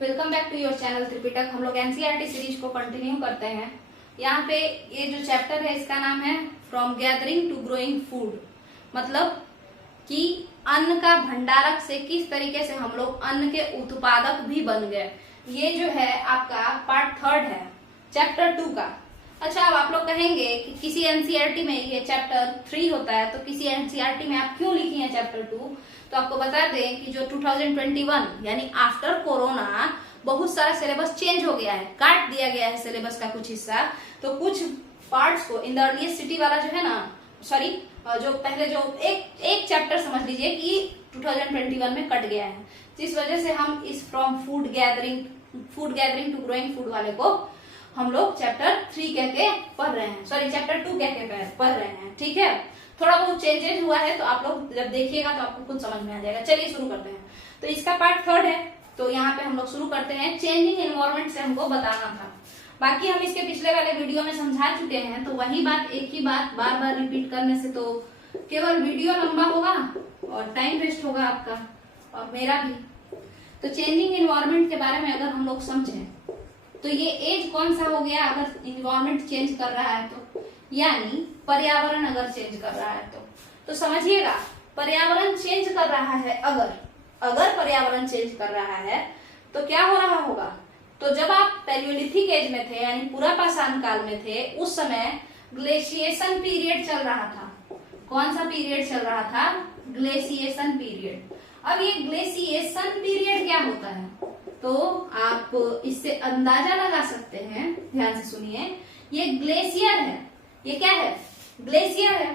Welcome back to your channel Tripitaka. हम लोग NCERT series को कंटिन्यू करते हैं। यहाँ पे ये जो चैप्टर है इसका नाम है from gathering to growing food, मतलब कि अन्न का भंडारक से किस तरीके से हम लोग अन्न के उत्पादक भी बन गए। ये जो है आपका पार्ट 3 है चैप्टर 2 का। अच्छा, अब आप लोग कहेंगे कि किसी एनसीईआरटी में ये चैप्टर 3 होता है तो किसी एनसीईआरटी में आप क्यों लिखी है चैप्टर 2। तो आपको बता दें कि जो 2021 यानी आफ्टर कोरोना बहुत सारा सिलेबस चेंज हो गया है, काट दिया गया है सिलेबस का कुछ हिस्सा। तो कुछ पार्ट्स को इन द अर्लीस्ट सिटी वाला जो है ना, सॉरी जो पहले जो एक चैप्टर समझ लीजिए कि 2021 में कट गया है, जिस वजह से हम इस from food gathering to growing food वाले को हम लोग चैप्टर 3 कह के पढ़ रहे हैं, सॉरी चैप्टर 2 कह के पढ़ रहे हैं। ठीक है, थोड़ा बहुत चेंजेस हुआ है तो आप लोग जब देखिएगा तो आपको खुद समझ में आ जाएगा। चलिए शुरू करते हैं। तो इसका पार्ट 3 है, तो यहाँ पे हम लोग शुरू करते हैं। चेंजिंग एनवायरनमेंट से हमको बताना था, बाकी हम इसके पिछले वाले वीडियो में समझा चुके हैं। तो वही बात एक ही बात बार बार रिपीट करने से तो केवल वीडियो लंबा होगा और टाइम वेस्ट होगा आपका और मेरा भी। तो चेंजिंग एनवायरनमेंट के बारे में अगर हम लोग समझें तो ये एज कौन सा हो गया अगर इन्वायरमेंट चेंज कर रहा है तो, यानी पर्यावरण अगर चेंज कर रहा है तो समझिएगा पर्यावरण चेंज कर रहा है। अगर पर्यावरण चेंज कर रहा है तो क्या हो रहा होगा। तो जब आप पैलियोलिथिक एज में थे यानी पूरा पाषाण काल में थे, उस समय ग्लेशिएशन पीरियड चल रहा था। कौन सा पीरियड चल रहा था? Glaciation period. अब ये ग्लेशिएशन पीरियड क्या होता है तो आप इससे अंदाजा लगा सकते हैं, ध्यान से सुनिए। ये ग्लेशियर है, ये क्या है? ग्लेशियर है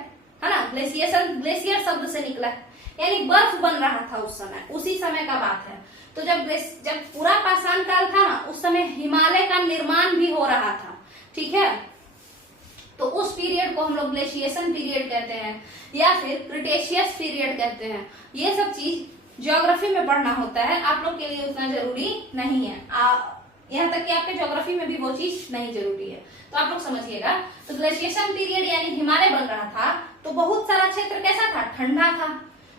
ना। ग्लेशियर शब्द से निकला है, यानी बर्फ बन रहा था उस समय, उसी समय का बात है। तो जब पूरा पाषाण काल था ना, उस समय हिमालय का निर्माण भी हो रहा था। ठीक है, तो उस पीरियड को हम लोग ग्लेशिएशन पीरियड कहते हैं या फिर क्रिटेशियस पीरियड कहते हैं। ये सब चीज ज्योग्राफी में पढ़ना होता है, आप लोग के लिए उतना जरूरी नहीं है। यहाँ तक कि आपके ज्योग्राफी में भी वो चीज नहीं जरूरी है, तो आप लोग समझिएगा। तो ग्लेशिएशन पीरियड यानी हिमालय बन रहा था, तो बहुत सारा क्षेत्र कैसा था? ठंडा था।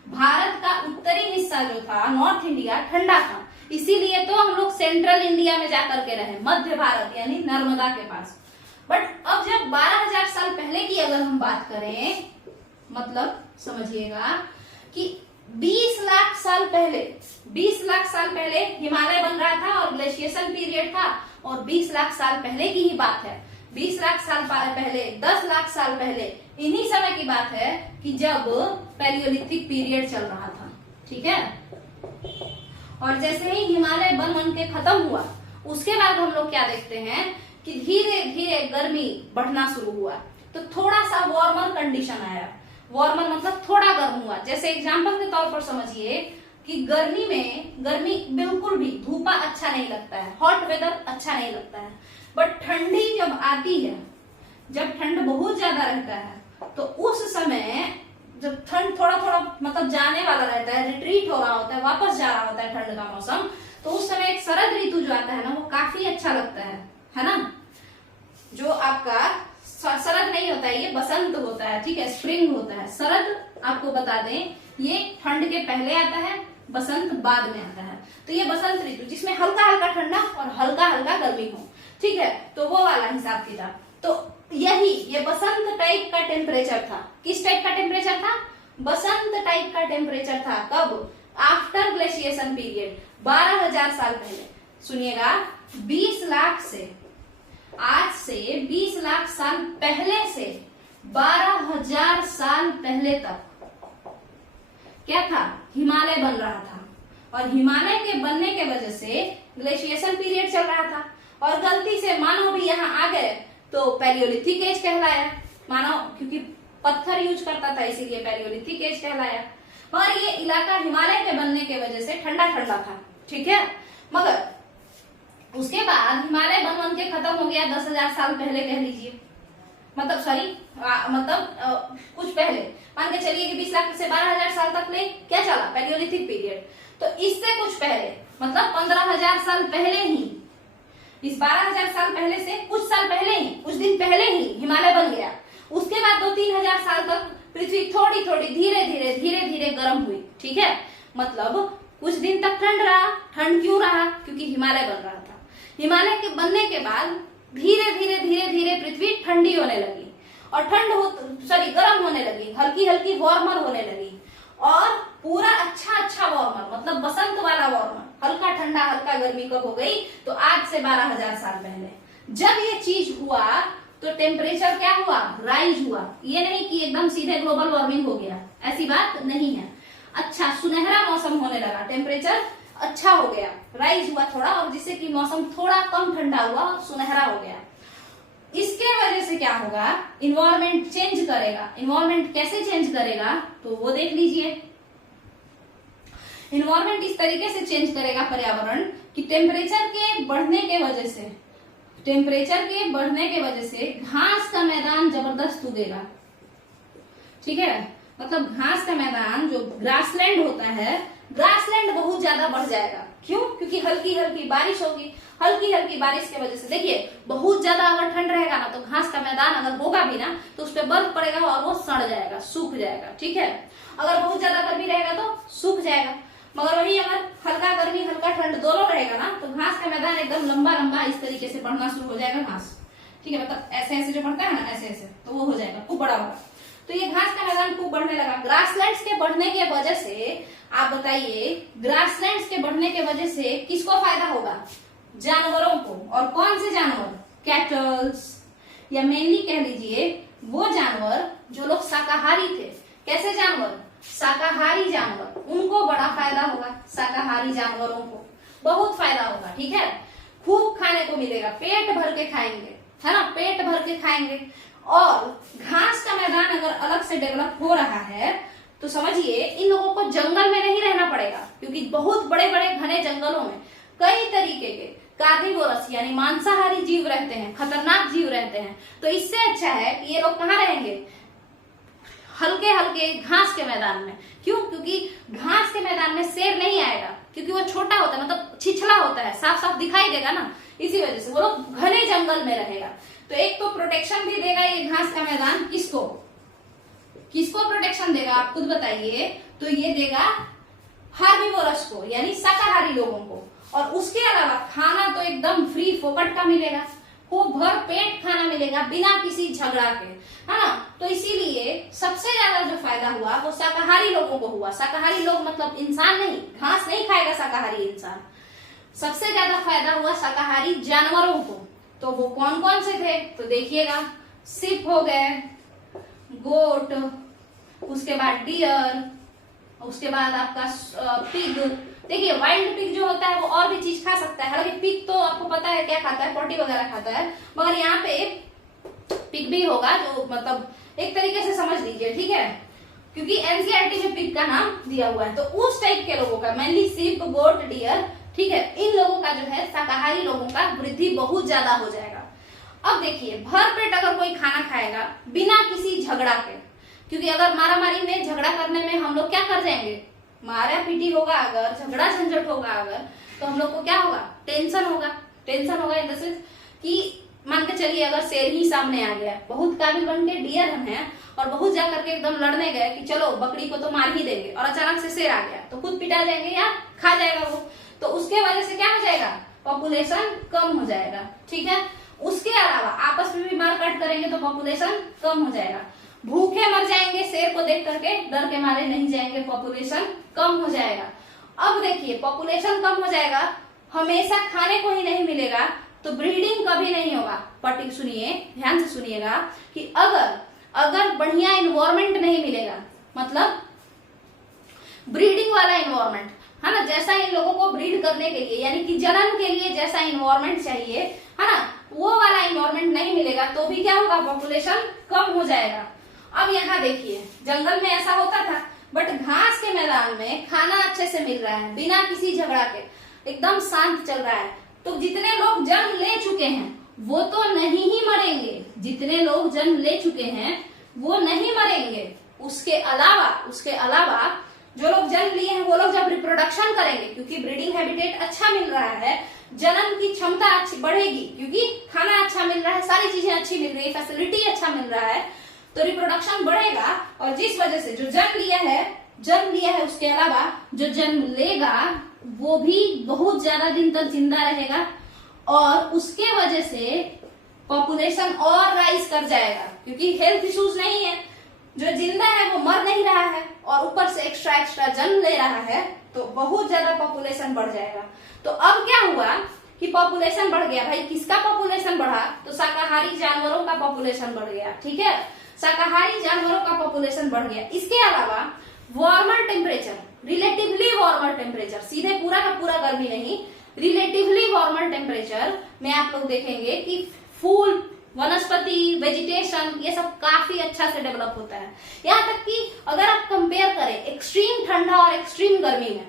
भारत का उत्तरी हिस्सा जो था, नॉर्थ इंडिया, ठंडा था। इसीलिए तो हम लोग सेंट्रल इंडिया में जाकर के रहे, मध्य भारत यानी नर्मदा के पास। बट अब जब 12,000 साल पहले की अगर हम बात करें, मतलब समझिएगा कि 20 लाख साल पहले हिमालय बन रहा था और ग्लेशिएशन पीरियड था। और 20 लाख साल पहले की ही बात है, 20 लाख साल पहले, 10 लाख साल पहले, इन्हीं समय की बात है कि जब पैलियोलिथिक पीरियड चल रहा था। ठीक है, और जैसे ही हिमालय बन के खत्म हुआ, उसके बाद हम लोग क्या देखते हैं कि धीरे धीरे गर्मी बढ़ना शुरू हुआ। तो थोड़ा सा वार्मर कंडीशन आया। वार्मर मतलब थोड़ा गर्म हुआ। जैसे एग्जांपल के तौर पर समझिए कि गर्मी बिल्कुल भी धूपा अच्छा नहीं लगता है, हॉट वेदर अच्छा नहीं लगता है। बट ठंडी जब आती है, जब ठंड बहुत ज्यादा रहता है, तो उस समय जब ठंड थोड़ा थोड़ा मतलब जाने वाला रहता है, रिट्रीट हो रहा होता है, वापस जा रहा होता है ठंड का मौसम, तो उस समय एक शरद ऋतु जो आता है ना, वो काफी अच्छा लगता है ना। जो आपका शरद नहीं होता है, ये बसंत होता है। ठीक है, स्प्रिंग होता है। शरद आपको बता दें ये ठंड के पहले आता है, बसंत बाद में आता है। तो ये बसंत ऋतु जिसमें हल्का हल्का ठंडा और हल्का हल्का गर्मी हो। ठीक है, तो वो वाला हिसाब किताब। तो ये बसंत टाइप का टेम्परेचर था। किस टाइप का टेम्परेचर था? बसंत टाइप का टेम्परेचर था। कब? आफ्टर ग्लेशिएशन पीरियड, 12,000 साल पहले। सुनिएगा, 20 लाख से आज से 20 लाख साल पहले से 12,000 साल पहले तक क्या था? हिमालय बन रहा था। और हिमालय के बनने के वजह से ग्लेशिएशन पीरियड चल रहा था। और गलती से मानव भी यहाँ आ गए तो पैलियोलिथिक एज कहलाया। मानव क्योंकि पत्थर यूज करता था, इसीलिए पैलियोलिथिक एज कहलाया। और ये इलाका हिमालय के बनने के वजह से ठंडा ठंडा था। ठीक है, मगर उसके बाद हिमालय बन के खत्म हो गया 10,000 साल पहले कह लीजिए, मतलब सॉरी कुछ पहले। मान के चलिए कि 20 लाख से 12,000 साल तक ले क्या चला? Palaeolithic period. तो इससे कुछ पहले मतलब 15,000 साल पहले ही, इस 12,000 साल पहले से कुछ साल पहले ही, कुछ दिन पहले ही हिमालय बन गया। उसके बाद 2-3 हजार साल तक पृथ्वी थोड़ी थोड़ी धीरे धीरे गर्म हुई। ठीक है, मतलब कुछ दिन तक ठंड रहा। ठंड क्यों रहा? क्योंकि हिमालय बन रहा था। हिमालय के बनने के बाद धीरे धीरे धीरे धीरे पृथ्वी ठंडी होने लगी और गर्म होने लगी, हल्की हल्की वार्मर होने लगी और पूरा अच्छा वार्मर मतलब बसंत वाला वार्मर, हल्का ठंडा हल्का गर्मी कब हो गई? तो आज से 12,000 साल पहले जब ये चीज हुआ तो टेम्परेचर क्या हुआ? राइज हुआ। ये नहीं कि एकदम सीधे ग्लोबल वार्मिंग हो गया, ऐसी बात नहीं है। अच्छा सुनहरा मौसम होने लगा, टेम्परेचर अच्छा हो गया, राइज हुआ थोड़ा, और जिससे कि मौसम थोड़ा कम ठंडा हुआ और सुनहरा हो गया। इसके वजह से क्या होगा? इन्वायरमेंट चेंज करेगा। इन्वायरमेंट कैसे चेंज करेगा? तो वो देख लीजिए। इन्वायरमेंट इस तरीके से चेंज करेगा पर्यावरण कि टेम्परेचर के बढ़ने के वजह से घास का मैदान जबरदस्त उगेगा। ठीक है, मतलब घास का मैदान जो ग्रासलैंड होता है, ग्रासलैंड बहुत ज्यादा बढ़ जाएगा। क्यों? क्योंकि हल्की हल्की बारिश होगी। हल्की हल्की बारिश की वजह से देखिए, बहुत ज्यादा अगर ठंड रहेगा ना तो घास का मैदान अगर होगा भी ना तो उस पर बर्फ पड़ेगा और वो सड़ जाएगा, सूख जाएगा। ठीक है, अगर बहुत ज्यादा गर्मी रहेगा तो सूख जाएगा। मगर वही अगर हल्का गर्मी हल्का ठंड दोनों रहेगा ना तो घास का मैदान एकदम लंबा लंबा इस तरीके से बढ़ना शुरू हो जाएगा घास। ठीक है, मतलब ऐसे ऐसे जो बढ़ता है ना, ऐसे ऐसे, तो वो हो जाएगा, खूब बड़ा होगा। तो ये घास का मैदान खूब बढ़ने लगा। ग्रासलैंड्स के बढ़ने के वजह से आप बताइए, ग्रासलैंड्स के बढ़ने के वजह से किसको फायदा होगा? जानवरों को। और कौन से जानवर? कैटल्स, या मेनली कह लीजिए वो जानवर जो लोग शाकाहारी थे। कैसे जानवर? शाकाहारी जानवर, उनको बड़ा फायदा होगा। शाकाहारी जानवरों को बहुत फायदा होगा। ठीक है, खूब खाने को मिलेगा, पेट भर के खाएंगे, है ना, पेट भर के खाएंगे। और घास का मैदान अगर अलग से डेवलप हो रहा है तो समझिए इन लोगों को जंगल में नहीं रहना पड़ेगा, क्योंकि बहुत बड़े बड़े घने जंगलों में कई तरीके के कार्निवोरस यानी मांसाहारी जीव रहते हैं, खतरनाक जीव रहते हैं। तो इससे अच्छा है कि ये लोग कहाँ रहेंगे? हल्के हल्के घास के मैदान में। क्यों? क्योंकि घास के मैदान में शेर नहीं आएगा, क्योंकि वो छोटा होता है, मतलब छिछला होता है, साफ साफ दिखाई देगा ना, इसी वजह से वो लोग घने जंगल में रहेगा। तो एक तो प्रोटेक्शन भी देगा ये घास का मैदान, किसको प्रोटेक्शन देगा आप खुद बताइए? तो ये देगा हार्बिवोरस को, यानी शाकाहारी लोगों को। और उसके अलावा खाना तो एकदम फ्री फोकट का मिलेगा, खूब भर पेट खाना मिलेगा बिना किसी झगड़ा के, है ना। तो इसीलिए सबसे ज्यादा जो फायदा हुआ वो शाकाहारी लोगों को हुआ। शाकाहारी लोग मतलब इंसान नहीं, घास नहीं खाएगा शाकाहारी इंसान। सबसे ज्यादा फायदा हुआ शाकाहारी जानवरों को। तो वो कौन कौन से थे? तो देखिएगा, सिप हो गए, गोट, उसके बाद डियर, उसके बाद आपका पिग। देखिए वाइल्ड पिग जो होता है वो और भी चीज खा सकता है, हालांकि पिग तो आपको पता है क्या खाता है, पोटी वगैरह खाता है, मगर यहाँ पे पिग भी होगा जो मतलब एक तरीके से समझ लीजिए। ठीक है, क्योंकि एनसीईआरटी में पिग का नाम दिया हुआ है। तो उस टाइप के लोगों का, मेनली सिप, गोट, डियर, ठीक है, इन लोगों का जो है शाकाहारी लोगों का वृद्धि बहुत ज्यादा हो जाएगा। अब देखिए, भर पेट अगर कोई खाना खाएगा बिना किसी झगड़ा के, क्योंकि अगर मारामारी में झगड़ा करने में हम लोग क्या कर जाएंगे, मारा पीटी होगा, अगर झगड़ा झंझट होगा अगर, तो हम लोग को क्या होगा? टेंशन होगा इन द सेंस कि मान के चलिए अगर शेर ही सामने आ गया, बहुत काबिल बन के डियर हम हैं और बहुत जा करके एकदम लड़ने गए कि चलो बकरी को तो मार ही देंगे, और अचानक से शेर आ गया तो खुद पिटा जाएंगे या खा जाएगा वो। तो उसके वजह से क्या हो जाएगा? पॉपुलेशन कम हो जाएगा। ठीक है, उसके अलावा आपस में भी मारकाट करेंगे तो पॉपुलेशन कम हो जाएगा। भूखे मर जाएंगे शेर को देख करके, डर के मारे नहीं जाएंगे, पॉपुलेशन कम हो जाएगा। अब देखिए, पॉपुलेशन कम हो जाएगा, हमेशा खाने को ही नहीं मिलेगा तो ब्रीडिंग कभी नहीं होगा। पटिक सुनिए, ध्यान से सुनिएगा कि अगर बढ़िया इन्वायरमेंट नहीं मिलेगा, मतलब ब्रीडिंग वाला इन्वायरमेंट, है ना, जैसा इन लोगों को ब्रीड करने के लिए यानी कि जनन के लिए जैसा इन्वायरमेंट चाहिए, है ना, वो वाला इन्वायरमेंट नहीं मिलेगा तो भी क्या होगा? पॉपुलेशन कम हो जाएगा। अब यहाँ देखिए, जंगल में ऐसा होता था, बट घास के मैदान में खाना अच्छे से मिल रहा है बिना किसी झगड़ा के, एकदम शांत चल रहा है। तो जितने लोग जन्म ले चुके हैं वो तो नहीं ही मरेंगे, जितने लोग जन्म ले चुके हैं वो नहीं मरेंगे। उसके अलावा जो लोग जन्म लिए हैं वो लोग जब रिप्रोडक्शन करेंगे, क्योंकि ब्रीडिंग हैबिटेट अच्छा मिल रहा है, जनन की क्षमता अच्छी बढ़ेगी, क्योंकि खाना अच्छा मिल रहा है, सारी चीजें अच्छी मिल रही है, फैसिलिटी अच्छा मिल रहा है, तो रिप्रोडक्शन बढ़ेगा। और जिस वजह से जो जन्म लिया है जन्म लिया है उसके अलावा जो जन्म लेगा वो भी बहुत ज्यादा दिन तक जिंदा रहेगा और उसके वजह से पॉपुलेशन और राइज कर जाएगा, क्योंकि हेल्थ इश्यूज नहीं है, जो जिंदा है वो मर नहीं रहा है और ऊपर से एक्स्ट्रा जन्म ले रहा है, तो बहुत ज्यादा पॉपुलेशन बढ़ जाएगा। तो अब क्या हुआ कि पॉपुलेशन बढ़ गया। भाई किसका पॉपुलेशन बढ़ा? तो शाकाहारी जानवरों का पॉपुलेशन बढ़ गया। ठीक है, शाकाहारी जानवरों का पॉपुलेशन बढ़ गया। इसके अलावा warmer temperature, relatively warmer temperature, सीधे पूरा का पूरा गर्मी नहीं, रिलेटिवली वार्मर टेम्परेचर में आप लोग देखेंगे कि फूल, वनस्पति, वेजिटेशन, ये सब काफी अच्छा से डेवलप होता है। यहाँ तक कि अगर आप कंपेयर करें एक्सट्रीम ठंडा और एक्सट्रीम गर्मी में,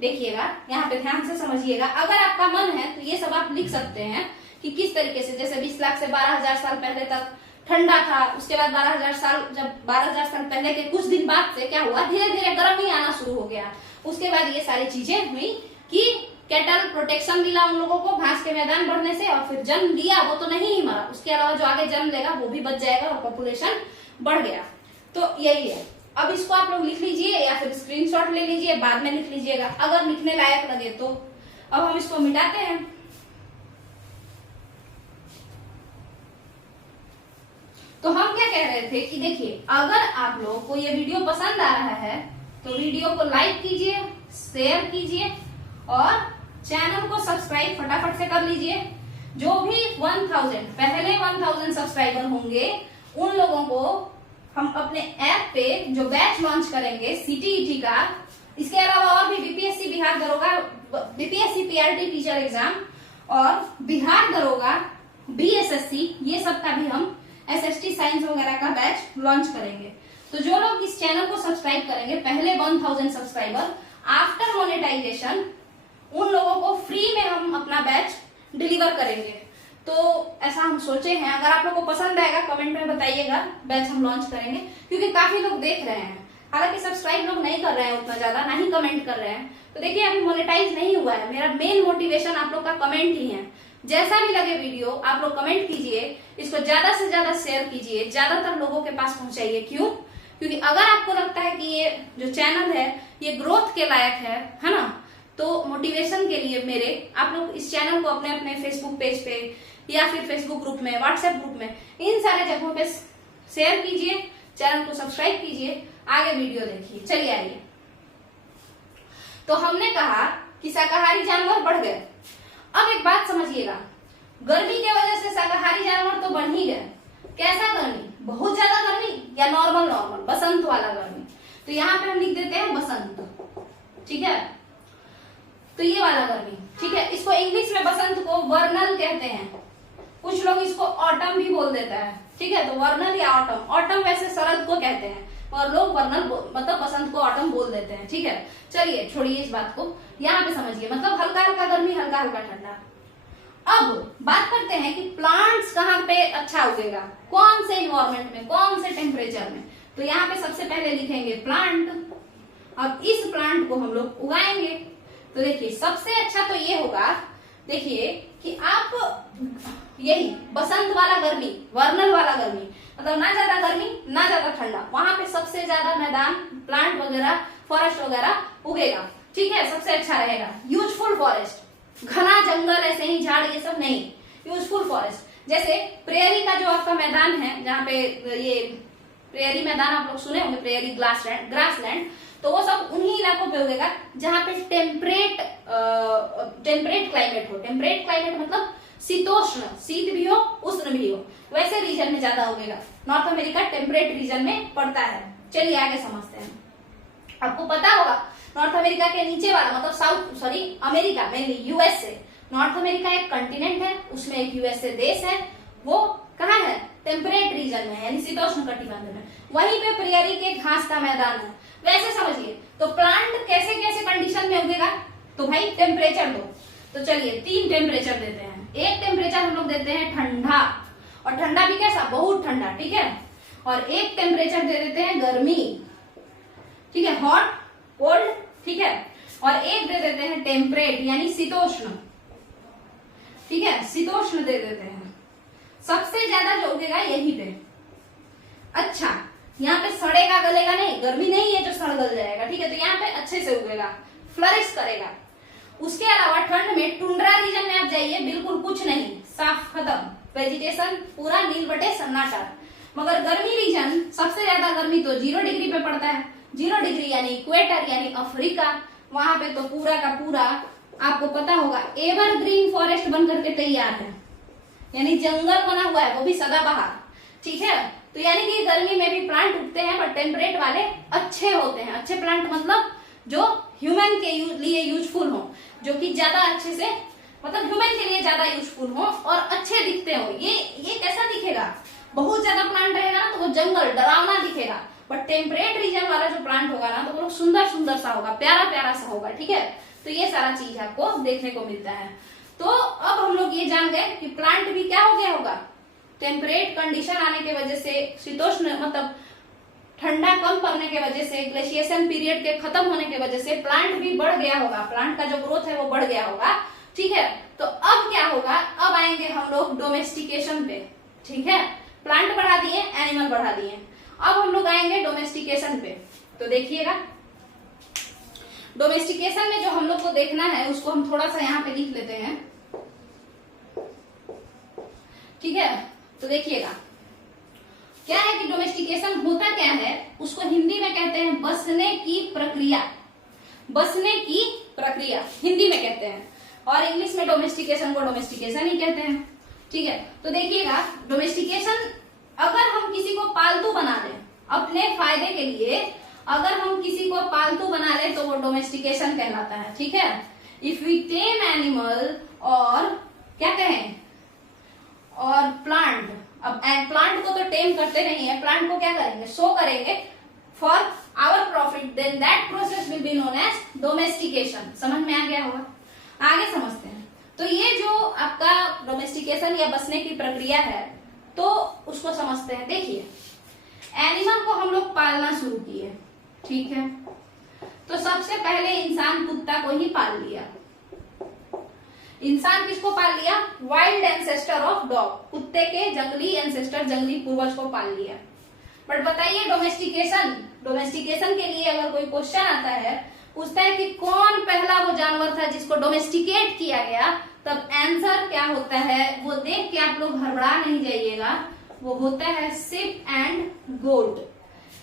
देखिएगा यहाँ पे ध्यान से समझिएगा, अगर आपका मन है तो ये सब आप लिख सकते हैं कि किस तरीके से, जैसे 20 लाख से 12,000 साल पहले तक ठंडा था, उसके बाद 12,000 साल, जब 12,000 साल पहले के कुछ दिन बाद से क्या हुआ, धीरे धीरे गर्मी आना शुरू हो गया। उसके बाद ये सारी चीजें हुई कि कैटल प्रोटेक्शन मिला उन लोगों को घास के मैदान बढ़ने से, और फिर जन्म लिया वो तो नहीं ही मरा, उसके अलावा जो आगे जन्म लेगा वो भी बच जाएगा और पॉपुलेशन बढ़ गया। तो यही है। अब इसको आप लोग लिख लीजिए या फिर स्क्रीनशॉट ले लीजिए, बाद में लिख लीजिएगा अगर लिखने लायक लगे तो। अब हम इसको मिटाते हैं। तो हम क्या कह रहे थे कि देखिए, अगर आप लोग को ये वीडियो पसंद आ रहा है तो वीडियो को लाइक कीजिए, शेयर कीजिए और चैनल को सब्सक्राइब फटाफट से कर लीजिए। जो भी 1000 पहले 1000 सब्सक्राइबर होंगे उन लोगों को हम अपने ऐप पे जो बैच लॉन्च करेंगे सीटीईटी का, इसके अलावा और भी बीपीएससी बिहार दरोगा, बीपीएससी पीआरटी टीचर एग्जाम और बिहार दरोगा, बीएसएससी, ये सब का भी हम एसएसटी साइंस वगैरह का बैच लॉन्च करेंगे। तो जो लोग इस चैनल को सब्सक्राइब करेंगे पहले 1000 सब्सक्राइबर, आफ्टर मोनेटाइजेशन उन लोगों को फ्री में हम अपना बैच डिलीवर करेंगे। तो ऐसा हम सोचे हैं। अगर आप लोग को पसंद आएगा कमेंट में बताइएगा, बैच हम लॉन्च करेंगे, क्योंकि काफी लोग देख रहे हैं, हालांकि सब्सक्राइब लोग नहीं कर रहे हैं उतना ज्यादा, ना ही कमेंट कर रहे हैं। तो देखिए अभी मोनेटाइज नहीं हुआ है, मेरा मेन मोटिवेशन आप लोग का कमेंट ही है। जैसा भी लगे वीडियो आप लोग कमेंट कीजिए, इसको ज्यादा से ज्यादा शेयर कीजिए, ज्यादातर लोगों के पास पहुंचाइए। क्यों? क्योंकि अगर आपको लगता है कि ये जो चैनल है ये ग्रोथ के लायक है ना, तो मोटिवेशन के लिए मेरे आप लोग इस चैनल को अपने अपने फेसबुक पेज पे या फिर फेसबुक ग्रुप में, व्हाट्सएप ग्रुप में, इन सारे जगहों पे शेयर कीजिए, चैनल को सब्सक्राइब कीजिए, आगे वीडियो देखिए। चलिए आइए। तो हमने कहा कि शाकाहारी जानवर बढ़ गए। अब एक बात समझिएगा, गर्मी की वजह से शाकाहारी जानवर तो बढ़ ही गए। कैसा गर्मी? बहुत ज्यादा गर्मी या नॉर्मल बसंत वाला गर्मी? तो यहाँ पे हम लिख देते हैं बसंत। ठीक है, तो ये वाला गर्मी, ठीक है। इसको इंग्लिश में बसंत को वर्नल कहते हैं, कुछ लोग इसको ऑटम भी बोल देता है। ठीक है, तो वर्नल या ऑटम, ऑटम वैसे शरद को कहते हैं और लोग वर्नल मतलब बसंत को ऑटम बोल देते हैं। ठीक है, चलिए छोड़िए इस बात को, यहाँ पे समझिए, मतलब हल्का हल्का गर्मी, हल्का हल्का ठंडा। अब बात करते हैं कि प्लांट्स कहाँ पे अच्छा उगेगा, कौन से इन्वायरमेंट में, कौन से टेम्परेचर में। तो यहाँ पे सबसे पहले लिखेंगे प्लांट। अब इस प्लांट को हम लोग उगाएंगे। तो देखिए सबसे अच्छा तो ये होगा, देखिए कि आप यही बसंत वाला गर्मी, वर्नल वाला गर्मी, मतलब ना ज्यादा गर्मी ना ज्यादा ठंडा, वहां पे सबसे ज्यादा मैदान, प्लांट वगैरह, फॉरेस्ट वगैरह उगेगा। ठीक है, सबसे अच्छा रहेगा यूजफुल फॉरेस्ट, घना जंगल, ऐसे ही झाड़ ये सब नहीं, यूजफुल फॉरेस्ट। जैसे प्रेयरी का जो आपका मैदान है, जहाँ पे ये प्रेयरी मैदान आप लोग सुने होंगे, प्रेयरी ग्रासलैंड, तो वो सब उन्हीं इलाकों पे उगेगा जहाँ पे टेम्परेट क्लाइमेट हो। टेम्परेट क्लाइमेट मतलब शीतोष्ण, शीत भी हो उष्ण भी हो, वैसे रीजन में ज्यादा उगेगा। नॉर्थ अमेरिका टेम्परेट रीजन में पड़ता है। चलिए आगे समझते हैं। आपको पता होगा नॉर्थ अमेरिका के नीचे वाला मतलब America mainly USA, north America एक कंटिनेंट है, उसमें एक यूएसए देश है, वो कहाँ है? टेम्परेट रीजन में, यानी शीतोष्ण कटिबंध में। वहीं पे प्रेयरी के घास का मैदान है। वैसे समझिए, तो प्लांट कैसे कैसे कंडीशन में उगेगा? तो भाई टेम्परेचर दो। तो चलिए 3 टेम्परेचर देते हैं। एक टेम्परेचर हम लोग देते हैं ठंडा, और ठंडा भी कैसा? बहुत ठंडा। ठीक है, और एक टेम्परेचर दे देते हैं गर्मी, ठीक है, हॉट कोल्ड। ठीक है, और एक दे देते हैं टेम्परेट यानी शीतोष्ण। ठीक है, शीतोष्ण दे देते हैं। सबसे ज्यादा जो उगेगा यही पे। अच्छा, यहाँ पे सड़ेगा गलेगा नहीं, गर्मी नहीं है जो सड़ गल जाएगा, ठीक है। तो यहाँ पे अच्छे से उगेगा, फ्लरिश करेगा। उसके अलावा ठंड में टुंड्रा रीजन में आप जाइए, बिल्कुल कुछ नहीं, साफ खत्म, वेजिटेशन पूरा नील बटे सन्नाटा। मगर गर्मी रीजन, सबसे ज्यादा गर्मी तो 0 डिग्री पे पड़ता है। 0 डिग्री यानी इक्वेटर यानी अफ्रीका, वहां पे तो पूरा का पूरा आपको पता होगा एवरग्रीन फॉरेस्ट बन करके तैयार है, यानी जंगल बना हुआ है, वो भी सदाबहार, ठीक है। तो यानी कि गर्मी में भी प्लांट उगते हैं, बट टेम्परेट वाले अच्छे होते हैं। अच्छे प्लांट मतलब जो ह्यूमन के लिए यूजफुल हो, जो कि ज्यादा अच्छे से, मतलब ह्यूमन के लिए ज्यादा यूजफुल हो और अच्छे दिखते हो। ये कैसा दिखेगा, बहुत ज्यादा प्लांट रहेगा ना तो वो जंगल डरावना दिखेगा, बट टेम्परेट रीजन वाला जो प्लांट होगा ना तो वो सुंदर सुंदर सा होगा, प्यारा प्यारा सा होगा, ठीक है। तो ये सारा चीज आपको देखने को मिलता है। तो अब हम लोग ये जान गए कि प्लांट भी क्या हो गया होगा, टेम्परेट कंडीशन आने के वजह से, शीतोष्ण मतलब ठंडा कम पड़ने के वजह से, ग्लेशिएशन पीरियड के खत्म होने के वजह से प्लांट भी बढ़ गया होगा, प्लांट का जो ग्रोथ है वो बढ़ गया होगा, ठीक है। तो अब क्या होगा, अब आएंगे हम लोग डोमेस्टिकेशन पे, ठीक है। प्लांट बढ़ा दिए, एनिमल बढ़ा दिए, अब हम लोग आएंगे डोमेस्टिकेशन पे। तो देखिएगा डोमेस्टिकेशन में जो हम लोग को देखना है उसको हम थोड़ा सा यहाँ पे लिख लेते हैं, ठीक है। तो देखिएगा क्या है कि डोमेस्टिकेशन होता क्या है, उसको हिंदी में कहते हैं बसने की प्रक्रिया। बसने की प्रक्रिया हिंदी में कहते हैं, और इंग्लिश में डोमेस्टिकेशन को डोमेस्टिकेशन ही कहते हैं, ठीक है। तो देखिएगा डोमेस्टिकेशन, अगर हम किसी को पालतू बना लें अपने फायदे के लिए, अगर हम किसी को पालतू बना लें तो वो डोमेस्टिकेशन कहलाता है, ठीक है। इफ वी टेम एनिमल, और क्या कहें, और प्लांट, अब प्लांट को तो टेम करते नहीं है, प्लांट को क्या करेंगे, शो करेंगे for our profit, then that process will be known as domestication. समझ में आ गया होगा, आगे समझते हैं। तो ये जो आपका डोमेस्टिकेशन या बसने की प्रक्रिया है तो उसको समझते हैं। देखिए एनिमल को हम लोग पालना शुरू किए, ठीक है। तो सबसे पहले इंसान कुत्ता को ही पाल लिया। इंसान किसको पाल लिया, वाइल्ड एंसेस्टर ऑफ डॉग, कुत्ते के जंगली एंसेस्टर, जंगली पूर्वज को पाल लिया। बट बताइए डोमेस्टिकेशन के लिए अगर कोई क्वेश्चन आता है, पूछता है कि कौन पहला वो जानवर था जिसको डोमेस्टिकेट किया गया, तब आंसर क्या होता है वो देख के आप लोग हड़बड़ा नहीं जाइएगा, वो होता है शिप एंड गोट,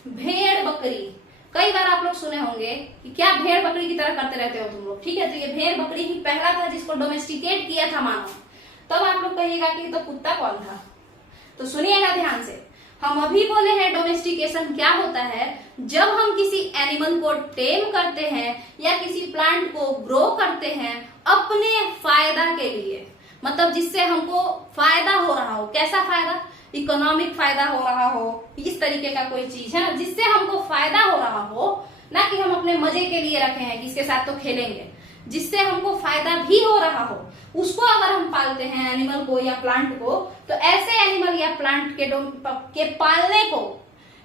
भेड़ बकरी। कई बार आप लोग सुने होंगे कि क्या भेड़ बकरी की तरह करते रहते हो तुम लोग, ठीक है। तो ये भेड़ बकरी ही पहला था जिसको डोमेस्टिकेट किया था मानव। तब आप लोग कहिएगा कि तो कुत्ता कौन था, तो सुनिएगा ध्यान से। हम अभी बोले हैं डोमेस्टिकेशन क्या होता है, जब हम किसी एनिमल को टेम करते हैं या किसी प्लांट को ग्रो करते हैं अपने फायदा के लिए, मतलब जिससे हमको फायदा हो रहा हो। कैसा फायदा, इकोनॉमिक फायदा हो रहा हो, इस तरीके का कोई चीज है ना जिससे हमको फायदा हो रहा हो, ना कि हम अपने मजे के लिए रखे हैं कि इसके साथ तो खेलेंगे, जिससे हमको फायदा भी हो रहा हो, उसको अगर हम पालते हैं एनिमल को या प्लांट को, तो ऐसे एनिमल या प्लांट के पालने को,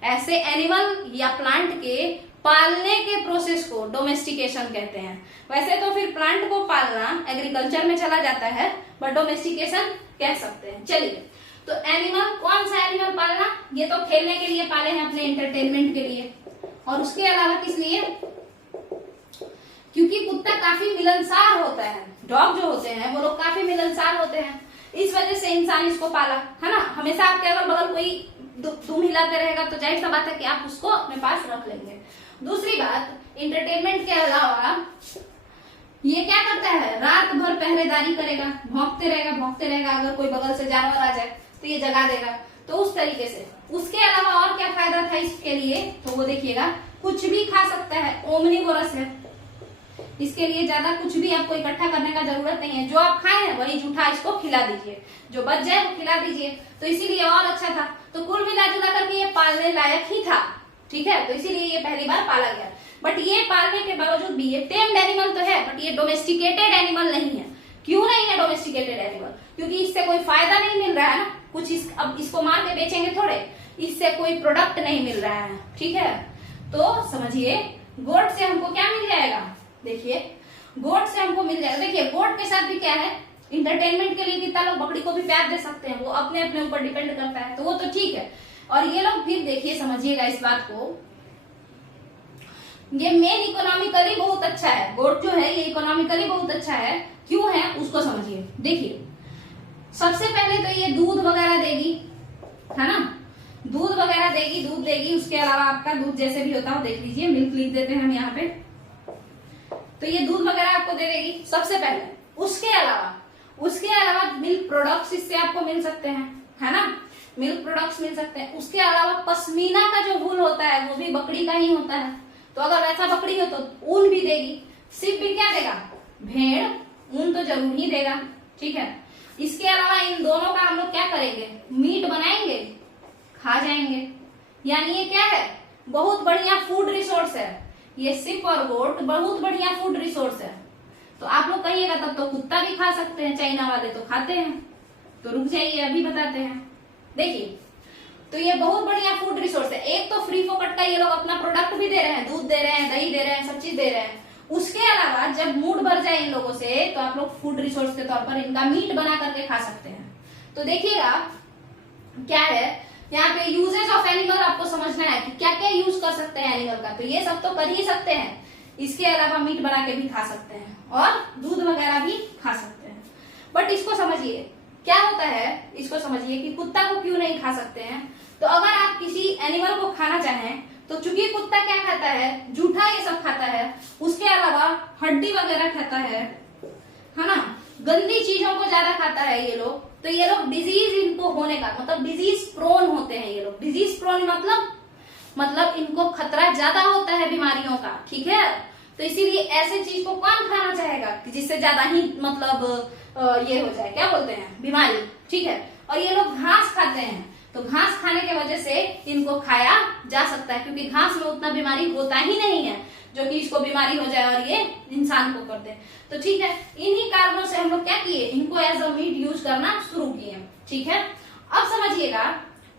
ऐसे एनिमल या प्लांट के पालने के प्रोसेस को डोमेस्टिकेशन कहते हैं। वैसे तो फिर प्लांट को पालना एग्रीकल्चर में चला जाता है, बट डोमेस्टिकेशन कह सकते हैं। चलिए, तो एनिमल, कौन सा एनिमल पालना, ये तो खेलने के लिए पाले हैं, अपने एंटरटेनमेंट के लिए, और उसके अलावा किस लिए, क्योंकि कुत्ता काफी मिलनसार होता है, डॉग जो होते हैं वो लोग काफी मिलनसार होते हैं, इस वजह से इंसान इसको पाला, है ना। हमेशा आपके अगल बगल कोई दुम हिलाते रहेगा तो जाहिर सा बात है कि आप उसको अपने पास रख लेंगे। दूसरी बात, इंटरटेनमेंट के अलावा ये क्या करता है, रात भर पहरेदारी करेगा, भौंकते रहेगा, अगर कोई बगल से जानवर आ जाए तो ये जगा देगा, तो उस तरीके से। उसके अलावा और क्या फायदा था इसके लिए, तो वो देखिएगा, कुछ भी खा सकता है, ओमनीवोरस है, इसके लिए ज्यादा कुछ भी आपको इकट्ठा करने का जरूरत नहीं है, जो आप खाए हैं वही जूठा इसको खिला दीजिए, जो बच जाए वो खिला दीजिए, तो इसीलिए और अच्छा था। तो कुल मिलाजुला करके ये पालने लायक ही था, ठीक है। तो इसीलिए ये पहली बार पाला गया। बट ये पालने के बावजूद भी ये टेम्ड एनिमल तो है, बट ये डोमेस्टिकेटेड एनिमल नहीं है। क्यों नहीं है डोमेस्टिकेटेड एनिमल, क्योंकि इससे कोई फायदा नहीं मिल रहा है ना कुछ, अब इसको मार के बेचेंगे थोड़े, इससे कोई प्रोडक्ट नहीं मिल रहा है, ठीक है। तो समझिए, गोट से हमको क्या मिल जाएगा, देखिए गोट से हमको मिल जाएगा। देखिए गोट के साथ भी क्या है, इंटरटेनमेंट के लिए कितना लोग बकरी को भी प्यार दे सकते हैं, वो अपने अपने ऊपर डिपेंड करता है, तो वो तो ठीक है। और ये लोग फिर देखिए, समझिएगा इस बात को, ये मेन इकोनॉमिकली बहुत अच्छा है, गोट जो है ये इकोनॉमिकली बहुत अच्छा है। क्यों है उसको समझिए। देखिए सबसे पहले तो ये दूध वगैरह देगी, है ना, दूध वगैरह देगी, दूध देगी। उसके अलावा आपका दूध जैसे भी होता हो, देख लीजिए मिल्क लिख देते हैं हम यहाँ पे, तो ये दूध वगैरह आपको दे देगी सबसे पहले। उसके अलावा मिल्क प्रोडक्ट्स इससे आपको मिल सकते हैं, है ना, मिल्क प्रोडक्ट्स मिल सकते हैं। उसके अलावा पश्मीना का जो वूल होता है वो भी बकरी का ही होता है, तो अगर वैसा बकरी हो तो ऊन भी देगी। सिर्फ भी क्या देगा, भेड़, ऊन तो जरूर ही देगा, ठीक है। इसके अलावा इन दोनों का हम लोग क्या करेंगे, मीट बनाएंगे, खा जाएंगे। यानी ये क्या है, बहुत बढ़िया फूड रिसोर्स है ये सिप और गोट, बहुत बढ़िया फूड रिसोर्स है। तो आप लोग कहिएगा तब तो कुत्ता भी खा सकते हैं, चाइना वाले तो खाते हैं। तो रुक जाइए अभी बताते हैं। देखिए तो ये बहुत बढ़िया फूड रिसोर्स है। एक तो फ्री फोकट का ये लोग अपना प्रोडक्ट भी दे रहे हैं, दूध दे रहे हैं, दही दे रहे हैं, सब चीज दे रहे हैं। उसके अलावा जब मूड भर जाए इन लोगों से तो आप लोग फूड रिसोर्स के तौर पर इनका मीट बना करके खा सकते हैं। तो देखिएगा क्या है यहाँ पे, यूजेज ऑफ एनिमल आपको समझना है कि क्या क्या यूज कर सकते हैं एनिमल का। तो ये सब तो कर ही सकते हैं, इसके अलावा मीट बना के भी खा सकते हैं और दूध वगैरह भी खा सकते हैं। बट इसको समझिए क्या होता है, इसको समझिए कि कुत्ता को क्यों नहीं खा सकते हैं। तो अगर आप किसी एनिमल को खाना चाहें तो चूंकि कुत्ता क्या खाता है, जूठा ये सब खाता है, उसके अलावा हड्डी वगैरह खाता है ना, गंदी चीजों को ज्यादा खाता है ये लोग। तो ये लोग डिजीज इनको होने का मतलब डिजीज प्रोन होते हैं ये लोग। डिजीज प्रोन मतलब इनको खतरा ज्यादा होता है बीमारियों का, ठीक है। तो इसीलिए ऐसे चीज को कौन खाना चाहेगा कि जिससे ज्यादा ही मतलब ये हो जाए, क्या बोलते हैं, बीमारी, ठीक है। और ये लोग घास खाते हैं, तो घास खाने के वजह से इनको खाया जा सकता है, क्योंकि घास में उतना बीमारी होता ही नहीं है जो कि इसको बीमारी हो जाए और ये इंसान को कर दे। तो ठीक है, इन्हीं कारणों से हम लोग क्या किए, इनको एज अ मीट यूज करना शुरू किए, ठीक है। अब समझिएगा,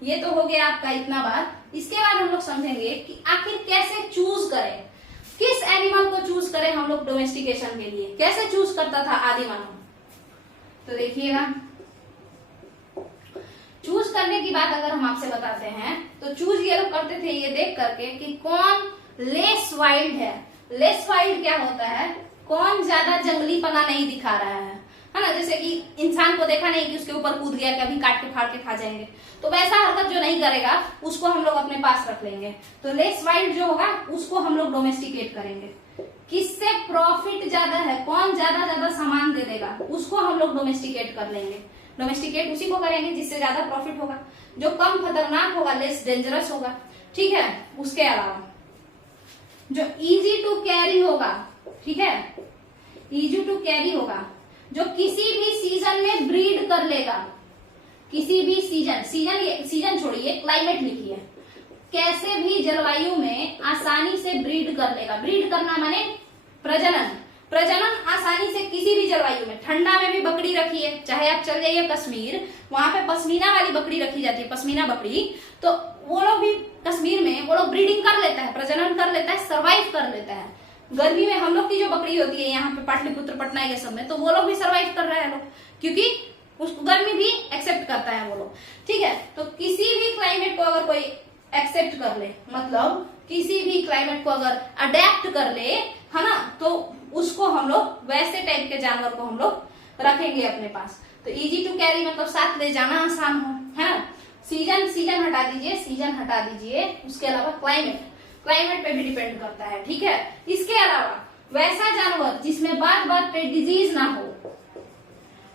ये तो हो गया आपका इतना बात। इसके बाद हम लोग समझेंगे कि आखिर कैसे चूज करें, किस एनिमल को चूज करें हम लोग डोमेस्टिकेशन के लिए, कैसे चूज करता था आदि मानव। तो देखिएगा, चूज करने की बात अगर हम आपसे बताते हैं तो चूज ये लोग करते थे ये देख करके कि कौन लेस वाइल्ड है। लेस वाइल्ड क्या होता है, कौन ज्यादा जंगलीपना नहीं दिखा रहा है ना। जैसे कि इंसान को देखा नहीं कि उसके ऊपर कूद गया कि अभी काट के फाड़ के खा जाएंगे, तो वैसा हरकत जो नहीं करेगा उसको हम लोग अपने पास रख लेंगे। तो लेस वाइल्ड जो होगा उसको हम लोग डोमेस्टिकेट करेंगे। किससे प्रॉफिट ज्यादा है, कौन ज्यादा सामान दे देगा, उसको हम लोग डोमेस्टिकेट कर लेंगे। डोमेस्टिकेट उसी को करेंगे जिससे ज्यादा प्रॉफिट होगा, जो कम खतरनाक होगा, लेस डेंजरस होगा, ठीक है। उसके अलावा जो इजी टू कैरी होगा, ठीक है, इजी टू कैरी होगा, जो किसी भी सीजन में ब्रीड कर लेगा, किसी भी सीजन छोड़िए, क्लाइमेट लिखिए, कैसे भी जलवायु में आसानी से ब्रीड कर लेगा। ब्रीड करना माने प्रजनन आसानी से किसी भी जलवायु में। ठंडा में भी बकरी रखिए, चाहे आप चल जाइए कश्मीर, वहां पे पश्मीना वाली बकरी रखी जाती है, पश्मीना बकरी, तो वो लोग भी कश्मीर में वो लोग ब्रीडिंग कर लेता है, प्रजनन कर लेता है, सर्वाइव कर लेता है। गर्मी में हम लोग की जो बकरी होती है यहाँ पे पाटलिपुत्र, पटना ये सब में, तो वो लोग भी सर्वाइव कर रहे हैं लोग, क्योंकि उसको गर्मी भी एक्सेप्ट करता है वो लोग, ठीक है। तो किसी भी क्लाइमेट को अगर कोई एक्सेप्ट कर ले, मतलब किसी भी क्लाइमेट को अगर अडेप्ट कर ले, है ना, तो उसको हम लोग, वैसे टाइप के जानवर को हम लोग रखेंगे अपने पास। तो इजी टू कैरी मतलब साथ ले जाना आसान हो, है ना। सीजन हटा दीजिए, उसके अलावा क्लाइमेट पे भी डिपेंड करता है, ठीक है। इसके अलावा वैसा जानवर जिसमें बात पे डिजीज ना हो,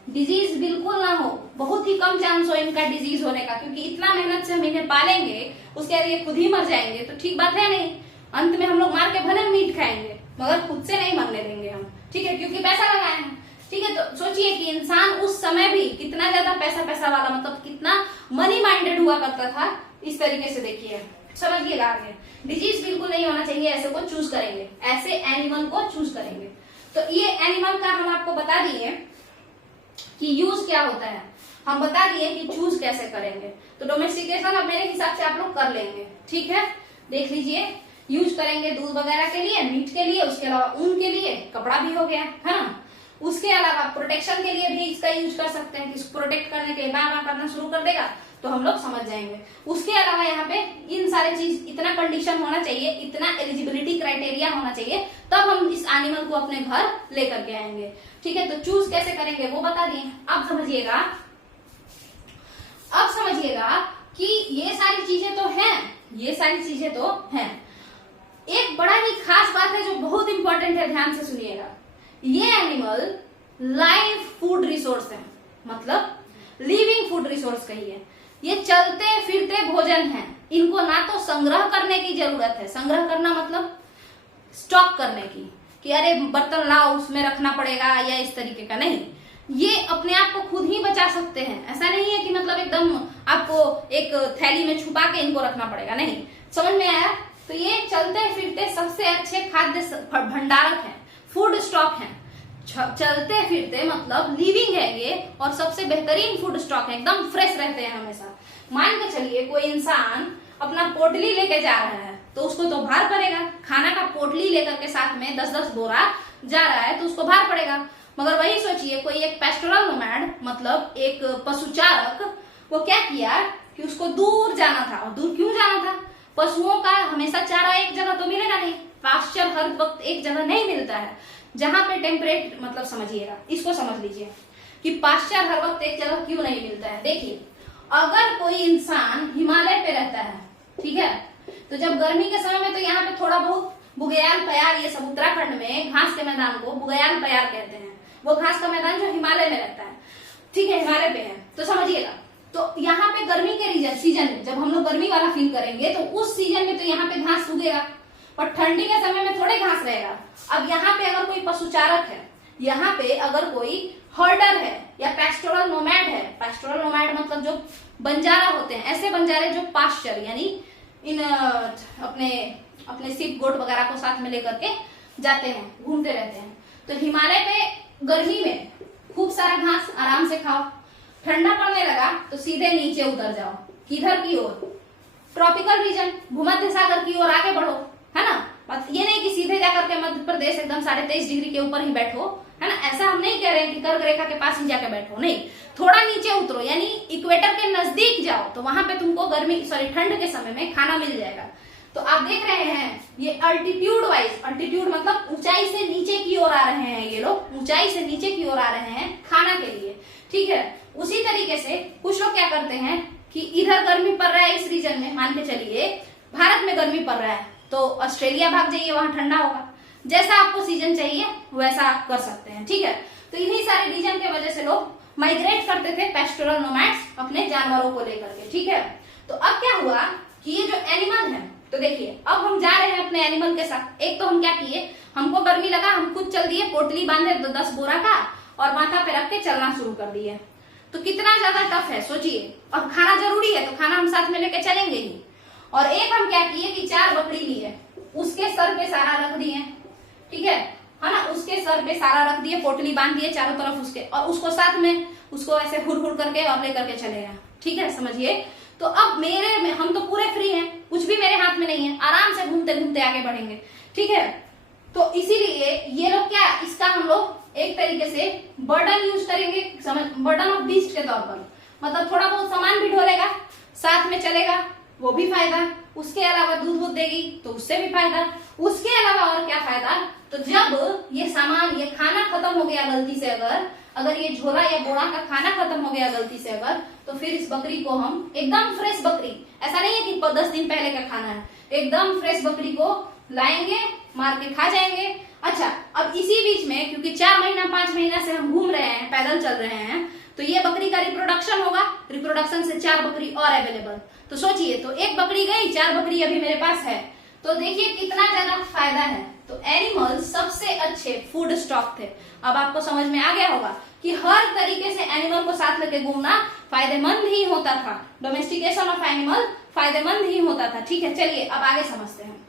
डिजीज बिल्कुल ना हो, बहुत ही कम चांस हो इनका डिजीज होने का, क्योंकि इतना मेहनत से हम इन्हें पालेंगे, उसके बाद ये खुद ही मर जाएंगे तो ठीक बात है नहीं। अंत में हम लोग मार के भले मीट खाएंगे मगर खुद से नहीं मरने देंगे हम, ठीक है, क्योंकि पैसा लगाए हैं, ठीक है। तो सोचिए कि इंसान उस समय भी कितना ज्यादा पैसा वाला, मतलब कितना मनी माइंडेड हुआ करता था। इस तरीके से देखिए, समझिएगा आगे। डिजीज बिल्कुल नहीं होना चाहिए, ऐसे को चूज करेंगे, ऐसे एनिमल को चूज करेंगे। तो ये एनिमल का हम आपको बता दिए कि यूज क्या होता है, हम बता दिए कि चूज कैसे करेंगे। तो डोमेस्टिकेशन अब मेरे हिसाब से आप लोग कर लेंगे, ठीक है। देख लीजिए, यूज करेंगे दूध वगैरह के लिए, मीट के लिए, उसके अलावा ऊन के लिए, कपड़ा भी हो गया, है ना। उसके अलावा प्रोटेक्शन के लिए भी इसका यूज कर सकते हैं कि इसको प्रोटेक्ट करने के लिए बार बार करना शुरू कर देगा तो हम लोग समझ जाएंगे। उसके अलावा यहाँ पे इन सारे चीज, इतना कंडीशन होना चाहिए, इतना एलिजिबिलिटी क्राइटेरिया होना चाहिए, तब हम इस एनिमल को अपने घर लेकर के आएंगे। ठीक है, तो चूज कैसे करेंगे वो बता दिए। अब समझिएगा कि ये सारी चीजें तो हैं, एक बड़ा ही खास बात है जो बहुत इंपॉर्टेंट है, ध्यान से सुनिएगा। ये एनिमल लाइव फूड रिसोर्स है, मतलब लिविंग फूड रिसोर्स कहिए। ये चलते फिरते भोजन है, इनको ना तो संग्रह करने की जरूरत है, संग्रह करना मतलब स्टॉक करने की, कि अरे बर्तन लाओ उसमें रखना पड़ेगा या इस तरीके का, नहीं। ये अपने आप को खुद ही बचा सकते हैं। ऐसा नहीं है कि मतलब एकदम आपको एक थैली में छुपा के इनको रखना पड़ेगा, नहीं। समझ में आया? तो ये चलते फिरते सबसे अच्छे खाद्य भंडारक हैं, फूड स्टॉक हैं। चलते फिरते मतलब लिविंग है ये, और सबसे बेहतरीन फूड स्टॉक है, एकदम फ्रेश रहते हैं हमेशा। मान के चलिए कोई इंसान अपना पोटली लेके जा रहा है तो उसको तो भार पड़ेगा, खाना का पोटली लेकर के साथ में 10-10 बोरा जा रहा है तो उसको भार पड़ेगा। मगर वही सोचिए कोई एक पेस्टोरल नोमैड मतलब एक पशुचारक, वो क्या किया कि उसको दूर जाना था। और दूर क्यों जाना था? पशुओं का हमेशा चारा एक जगह तो मिलेगा नहीं, पास्चर हर वक्त एक जगह नहीं मिलता है। जहां पे टेम्परेट मतलब समझिएगा, इसको समझ लीजिए कि पास्चर हर वक्त एक जगह क्यों नहीं मिलता है। देखिए, अगर कोई इंसान हिमालय पे रहता है, ठीक है, तो जब गर्मी के समय में तो यहाँ पे थोड़ा बहुत बुग्याल प्यार, ये सब उत्तराखंड में घास के मैदान को बुग्याल प्यार कहते हैं, वो घास का मैदान जो हिमालय में रहता है, ठीक है, हिमालय पे है। तो समझिएगा, तो यहाँ पे गर्मी के सीजन में जब हम लोग गर्मी वाला फील करेंगे तो उस सीजन में तो यहाँ पे घास उगेगा, और ठंडी के समय में थोड़े घास रहेगा। अब यहाँ पे अगर कोई पशुचारक है, यहाँ पे अगर कोई हर्डर है या पेस्टोरल नोमैड है, पेस्टोरल नोमैड मतलब जो बंजारा होते हैं, ऐसे बंजारे जो पास्चर यानी इन अपने सिप गोट वगैरह को साथ में लेकर के जाते हैं, घूमते रहते हैं। तो हिमालय पे गर्मी में खूब सारा घास आराम से खाओ, ठंडा पड़ने लगा तो सीधे नीचे उतर जाओ, किधर की ओर? ट्रॉपिकल रीजन, भूमध्य सागर की ओर आगे बढ़ो, है ना। ये नहीं कि सीधे जाकर के मध्य प्रदेश एकदम 23.5 डिग्री के ऊपर ही बैठो, है ना। ऐसा हम नहीं कह रहे हैं कि कर्क रेखा के पास ही जाकर बैठो, नहीं, थोड़ा नीचे उतरो, यानी इक्वेटर के नजदीक जाओ, तो वहां पे तुमको ठंड के समय में खाना मिल जाएगा। तो आप देख रहे हैं ये अल्टीट्यूड वाइज, अल्टीट्यूड मतलब ऊंचाई से नीचे की ओर आ रहे हैं, ये लोग ऊंचाई से नीचे की ओर आ रहे हैं खाना के लिए, ठीक है। उसी तरीके से कुछ लोग क्या करते हैं कि इधर गर्मी पड़ रहा है इस रीजन में, मान के चलिए भारत में गर्मी पड़ रहा है तो ऑस्ट्रेलिया भाग जाइए, वहां ठंडा होगा। जैसा आपको सीजन चाहिए वैसा आप कर सकते हैं, ठीक है। तो इन्हीं सारे रीजन के वजह से लोग माइग्रेट करते थे, पेस्टोरल नोमैड्स, अपने जानवरों को लेकर के, ठीक है। तो अब क्या हुआ कि ये जो एनिमल है, तो देखिए अब हम जा रहे हैं अपने एनिमल के साथ। एक तो हम क्या किए, हमको गर्मी लगा, हम खुद चल दिए, पोटली बांधे 10 बोरा का और माथा पे रख के चलना शुरू कर दिए। तो कितना ज्यादा टफ है सोचिए, और खाना जरूरी है तो खाना हम साथ में लेके चलेंगे ही। और एक हम क्या किए कि 4 बकरी लिए, उसके सर पे सारा रख दिए, ठीक है ना, उसके सर पे सारा रख दिए, पोटली बांध दिए चारों तरफ उसके, और उसको साथ में उसको ऐसे हुड़ करके और लेकर के चले गए, ठीक है, समझिए। तो अब हम तो पूरे फ्री हैं, कुछ भी मेरे हाथ में नहीं है, आराम से घूमते घूमते आगे बढ़ेंगे, ठीक है। तो इसीलिए ये लोग क्या, इसका हम लोग एक तरीके से बर्डन यूज करेंगे, बर्डन ऑफ बीस्ट के तौर पर, मतलब थोड़ा बहुत सामान भी ढोलेगा, साथ में चलेगा, वो भी फायदा। उसके अलावा दूध देगी तो उससे भी फायदा। उसके अलावा और क्या फायदा, तो जब ये सामान, ये खाना खत्म हो गया गलती से, अगर ये झोला या बोरा का खाना खत्म हो गया गलती से तो फिर इस बकरी को हम एकदम फ्रेश बकरी, ऐसा नहीं है कि 10 दिन पहले का खाना है, एकदम फ्रेश बकरी को लाएंगे, मार के खा जाएंगे। अच्छा, अब इसी बीच में क्योंकि 4 महीना 5 महीना से हम घूम रहे हैं, पैदल चल रहे हैं, तो ये बकरी का रिप्रोडक्शन होगा, रिप्रोडक्शन से 4 बकरी और अवेलेबल। तो सोचिए, तो एक बकरी गई, 4 बकरी अभी मेरे पास है, तो देखिए कितना ज्यादा फायदा है। तो एनिमल सबसे अच्छे फूड स्टॉक थे। अब आपको समझ में आ गया होगा कि हर तरीके से एनिमल को साथ लेके घूमना फायदेमंद ही होता था, डोमेस्टिकेशन ऑफ एनिमल फायदेमंद ही होता था, ठीक है। चलिए अब आगे समझते हैं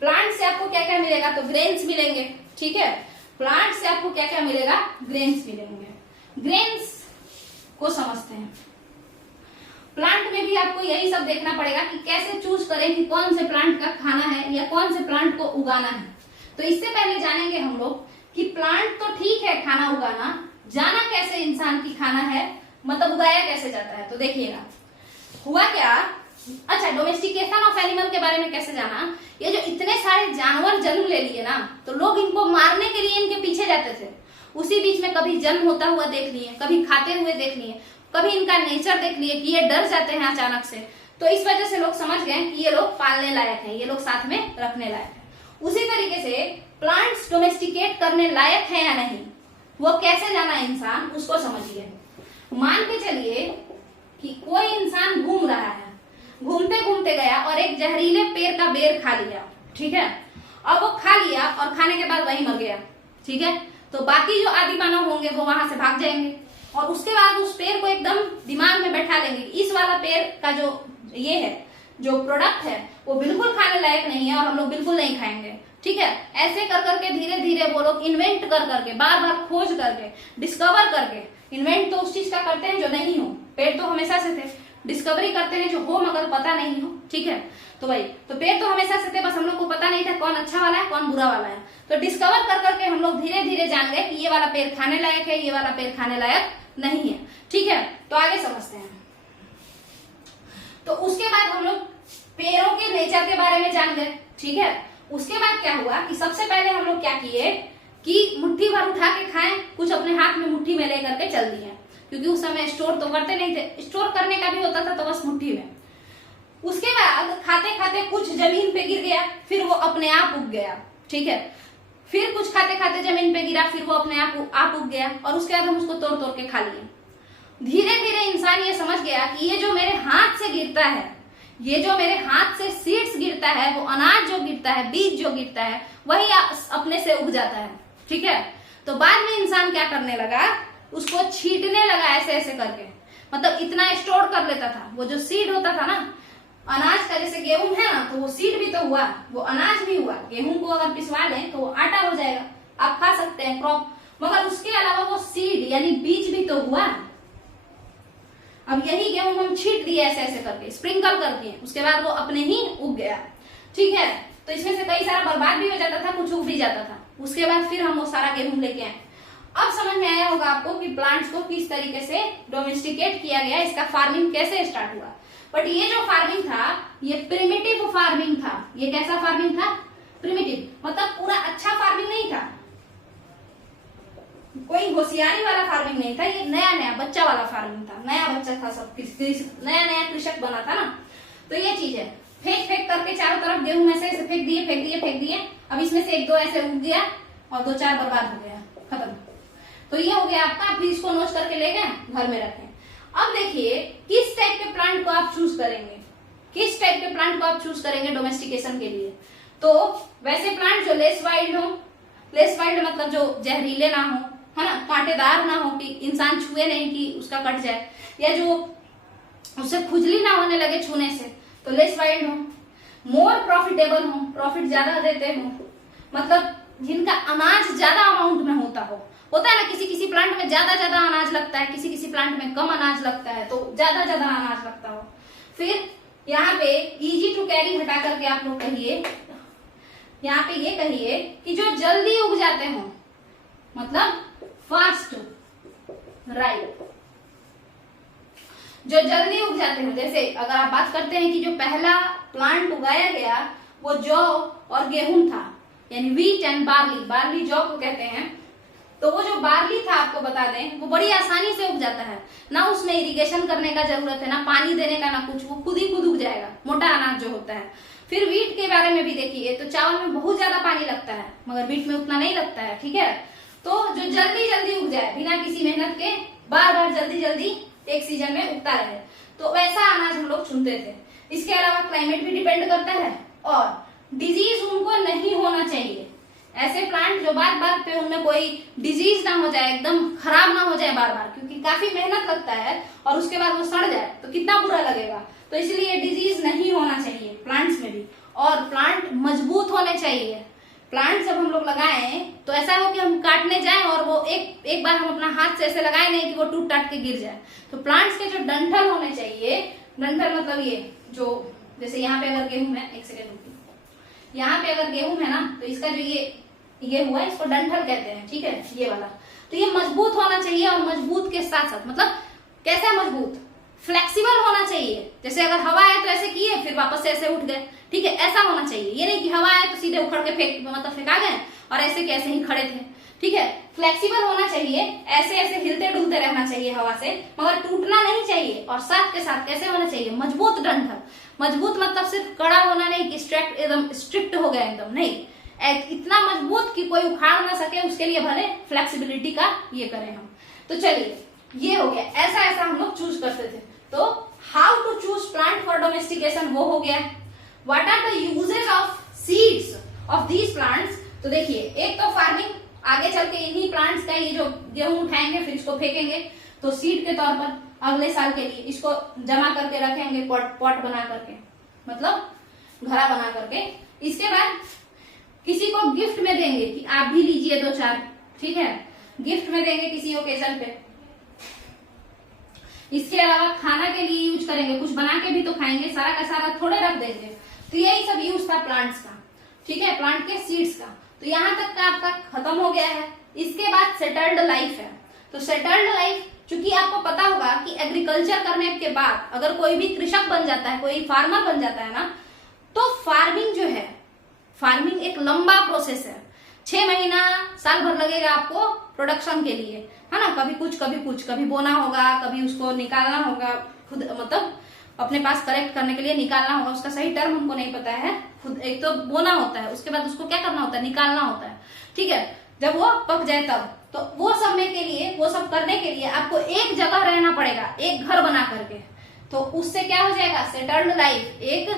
प्लांट्स से आपको क्या क्या मिलेगा, तो ग्रेन्स मिलेंगे, ठीक है। प्लांट से आपको क्या क्या मिलेगा, ग्रेन्स मिलेंगे। ग्रेन्स को समझते हैं। प्लांट में भी आपको यही सब देखना पड़ेगा कि कैसे चूज करें कि कौन से प्लांट का खाना है या कौन से प्लांट को उगाना है। तो इससे पहले जानेंगे हम लोग कि प्लांट तो ठीक है खाना उगाना, जाना कैसे इंसान की खाना है, मतलब उगाया कैसे जाता है। तो देखिएगा हुआ क्या। अच्छा, डोमेस्टिकेशन ऑफ एनिमल के बारे में कैसे जाना। ये जो इतने सारे जानवर जन्म ले लिए ना, तो लोग इनको मारने के लिए इनके पीछे जाते थे। उसी बीच में कभी जन्म होता हुआ देख लिए, कभी खाते हुए देख लिए, कभी इनका नेचर देख लिए कि ये डर जाते हैं अचानक से। तो इस वजह से लोग समझ गए कि ये लोग पालने लायक हैं, ये लोग साथ में रखने लायक हैं। उसी तरीके से प्लांट्स डोमेस्टिकेट करने लायक है या नहीं, वो कैसे जाना इंसान, उसको समझिए। मान के चलिए कि कोई इंसान घूम रहा है, घूमते घूमते गया और एक जहरीले पेड़ का बेर खा लिया, ठीक है। अब वो खा लिया और खाने के बाद वहीं मर गया, ठीक है। तो बाकी जो आदि मानव होंगे वो वहां से भाग जाएंगे और उसके बाद उस पेड़ को एकदम दिमाग में बैठा लेंगे, इस वाला पेड़ का जो ये है, जो प्रोडक्ट है, वो बिल्कुल खाने लायक नहीं है और हम लोग बिल्कुल नहीं खाएंगे, ठीक है। ऐसे कर करके धीरे धीरे वो लोग इन्वेंट कर करके, बार बार खोज करके, डिस्कवर करके, इन्वेंट तो उस चीज का करते हैं जो नहीं हो, पेड़ तो हमेशा से थे, डिस्कवरी करते हैं जो हो मगर पता नहीं हो, ठीक है। तो भाई, तो पेड़ तो हमेशा से थे, बस हम लोग को पता नहीं था कौन अच्छा वाला है कौन बुरा वाला है। तो डिस्कवर कर करके हम लोग धीरे धीरे जान गए कि ये वाला पेड़ खाने लायक है, ये वाला पेड़ खाने लायक नहीं है, ठीक है। तो आगे समझते हैं। तो उसके बाद हम लोग पेड़ों के नेचर के बारे में जान गए, ठीक है। उसके बाद क्या हुआ कि सबसे पहले हम लोग क्या किए कि मुट्ठी भर उठा के खाएं, कुछ अपने हाथ में मुट्ठी में लेकर के चल दिए, क्योंकि उस समय स्टोर तो करते नहीं थे, स्टोर करने का भी होता था तो बस मुट्ठी में। उसके बाद खाते खाते कुछ जमीन पे गिर गया, फिर वो अपने आप उग गया, ठीक है। फिर कुछ खाते खाते जमीन पे गिरा, फिर वो अपने आप उग गया और उसके बाद हम उसको तोड़ तोड़ के खा लिए। धीरे धीरे इंसान ये समझ गया कि ये जो मेरे हाथ से गिरता है, ये जो मेरे हाथ से सीड्स गिरता है, वो अनाज जो गिरता है, बीज जो गिरता है, वही अपने से उग जाता है, ठीक है। तो बाद में इंसान क्या करने लगा, उसको छींटने लगा ऐसे ऐसे करके, मतलब इतना स्टोर कर लेता था। वो जो सीड होता था ना अनाज का, जैसे गेहूं है ना, तो वो सीड भी तो हुआ, वो अनाज भी हुआ। गेहूं को अगर पिसवा लें तो वो आटा हो जाएगा, आप खा सकते हैं क्रॉप, मगर उसके अलावा वो सीड यानी बीज भी तो हुआ। अब यही गेहूं हम छींट दिए ऐसे ऐसे करके, स्प्रिंकल कर दिए, उसके बाद वो अपने ही उग गया, ठीक है। तो इसमें से कई सारा बर्बाद भी हो जाता था, कुछ उग भी जाता था। उसके बाद फिर हम वो सारा गेहूं लेके आए। अब समझ में आया होगा आपको कि प्लांट्स को किस तरीके से डोमेस्टिकेट किया गया, इसका फार्मिंग कैसे स्टार्ट हुआ। बट ये जो फार्मिंग था, ये प्रिमिटिव फार्मिंग था। ये कैसा फार्मिंग था, प्रिमिटिव, मतलब पूरा अच्छा फार्मिंग नहीं था, कोई होशियारी वाला फार्मिंग नहीं था। ये नया नया बच्चा वाला फार्मिंग था, नया बच्चा था, सब नया नया कृषक बना था ना। तो ये चीज है, फेंक फेंक करके चारों तरफ गेहूं में से फेंक दिए फेंक दिए फेंक दिए। अब इसमें से एक दो ऐसे उग गया और दो चार बर्बाद हो गया, खत्म। तो ये हो गया आपका। फिर इसको नोच करके ले गए, घर में रखें। अब देखिए किस टाइप के प्लांट को आप चूज करेंगे, किस टाइप के प्लांट को आप चूज करेंगे डोमेस्टिकेशन के लिए। तो वैसे प्लांट जो लेस वाइल्ड हो, लेस वाइल्ड मतलब जो जहरीले ना हो, है ना, कांटेदार ना हो कि इंसान छुए नहीं कि उसका कट जाए, या जो उससे खुजली ना होने लगे छूने से, तो लेस वाइल्ड हो। मोर प्रॉफिटेबल हो, प्रॉफिट ज्यादा देते हो, मतलब जिनका अनाज ज्यादा अमाउंट में होता है ना, किसी किसी प्लांट में ज्यादा ज्यादा अनाज लगता है, किसी किसी प्लांट में कम अनाज लगता है, तो ज्यादा ज्यादा अनाज लगता हो। फिर यहाँ पे इजी टू कैरी हटा करके आप लोग कहिए, यहाँ पे ये कहिए कि जो जल्दी उग जाते हो, मतलब फास्ट, राइट, जो जल्दी उग जाते हैं। जैसे अगर आप बात करते हैं कि जो पहला प्लांट उगाया गया वो जौ और गेहूं था, यानी वीट एंड बार्ली, बार्ली जौ को कहते हैं। तो वो जो बार्ली था, आपको बता दें, वो बड़ी आसानी से उग जाता है, ना उसमें इरिगेशन करने का जरूरत है, ना पानी देने का, ना कुछ, वो खुद ही खुद उग जाएगा, मोटा अनाज जो होता है। फिर वीट के बारे में भी देखिए, तो चावल में बहुत ज्यादा पानी लगता है मगर वीट में उतना नहीं लगता है, ठीक है। तो जो जल्दी जल्दी उग जाए बिना किसी मेहनत के, बार बार जल्दी जल्दी एक सीजन में उगता रहे, तो वैसा अनाज हम लोग चुनते थे। इसके अलावा क्लाइमेट भी डिपेंड करता है और डिजीज उनको नहीं होना चाहिए। ऐसे प्लांट जो बार बार पे उनमें कोई डिजीज ना हो जाए, एकदम खराब ना हो जाए बार बार, क्योंकि काफी मेहनत लगता है और उसके बाद वो सड़ जाए तो कितना बुरा लगेगा। तो इसलिए डिजीज नहीं होना चाहिए प्लांट्स में भी, और प्लांट मजबूत होने चाहिए। प्लांट जब हम लोग लगाएं तो ऐसा हो कि हम काटने जाएं और वो एक बार हम अपना हाथ से ऐसे लगाए नहीं कि वो टूट टाट के गिर जाए। तो प्लांट्स के जो डंठल होने चाहिए, डंठल मतलब ये जो, जैसे यहाँ पे अगर गेहूं है, एक सेकेंड रुकिए, यहाँ पे अगर गेहूं है ना, तो इसका जो ये ये हुआ, इसको डंठल कहते हैं, ठीक है, ये वाला। तो ये मजबूत होना चाहिए, और मजबूत के साथ साथ मतलब कैसे मजबूत, फ्लेक्सिबल होना चाहिए। जैसे अगर हवा आए तो ऐसे किए, फिर वापस से ऐसे उठ गए, ठीक है, ऐसा होना चाहिए। ये नहीं कि हवा आए तो सीधे उखड़ के फेंका गए और ऐसे के ऐसे ही खड़े थे, ठीक है। फ्लेक्सिबल होना चाहिए, ऐसे ऐसे हिलते डुलते रहना चाहिए हवा से, मगर टूटना नहीं चाहिए। और साथ के साथ कैसे होना चाहिए, मजबूत डंठल। मजबूत मतलब सिर्फ कड़ा होना नहीं कि एकदम स्ट्रिक्ट हो गया, एकदम नहीं, इतना मजबूत कि कोई उखाड़ ना सके, उसके लिए भले फ्लेक्सिबिलिटी का ये करें हम। तो चलिए, ये हो गया, ऐसा ऐसा हम लोग चूज करते थे। तो how to choose plant for domestication वो हो गया। What are the uses of seeds of these plants. तो देखिए, एक तो फार्मिंग, आगे चल के इन्हीं प्लांट्स का ये जो गेहूं उठाएंगे फिर इसको फेंकेंगे, तो सीड के तौर पर अगले साल के लिए इसको जमा करके रखेंगे, पॉट बना करके, मतलब घड़ा बना करके। इसके बाद किसी को गिफ्ट में देंगे कि आप भी लीजिए 2-4, ठीक है, गिफ्ट में देंगे किसी ओकेजन पे। इसके अलावा खाना के लिए यूज करेंगे, कुछ बना के भी तो खाएंगे, सारा का सारा थोड़े रख देंगे। तो यही सब यूज था प्लांट्स का, ठीक है, प्लांट के सीड्स का। तो यहाँ तक का आपका खत्म हो गया है। इसके बाद सेटल्ड लाइफ है। तो सेटल्ड लाइफ, चूंकि आपको पता होगा कि एग्रीकल्चर करने के बाद अगर कोई भी कृषक बन जाता है, कोई फार्मर बन जाता है ना, तो फार्मिंग जो है, फार्मिंग एक लंबा प्रोसेस है। 6 महीना साल भर लगेगा आपको प्रोडक्शन के लिए, है ना। कभी कुछ कभी कुछ, कभी बोना होगा, कभी उसको निकालना होगा, खुद मतलब अपने पास कलेक्ट करने के लिए निकालना होगा। उसका सही टर्म हमको नहीं पता है। खुद एक तो बोना होता है, उसके बाद उसको क्या करना होता है, निकालना होता है, ठीक है। जब वो पक जाए तब, तो वो सब में के लिए, वो सब करने के लिए आपको एक जगह रहना पड़ेगा, एक घर बना करके। तो उससे क्या हो जाएगा, सेटल्ड लाइफ, एक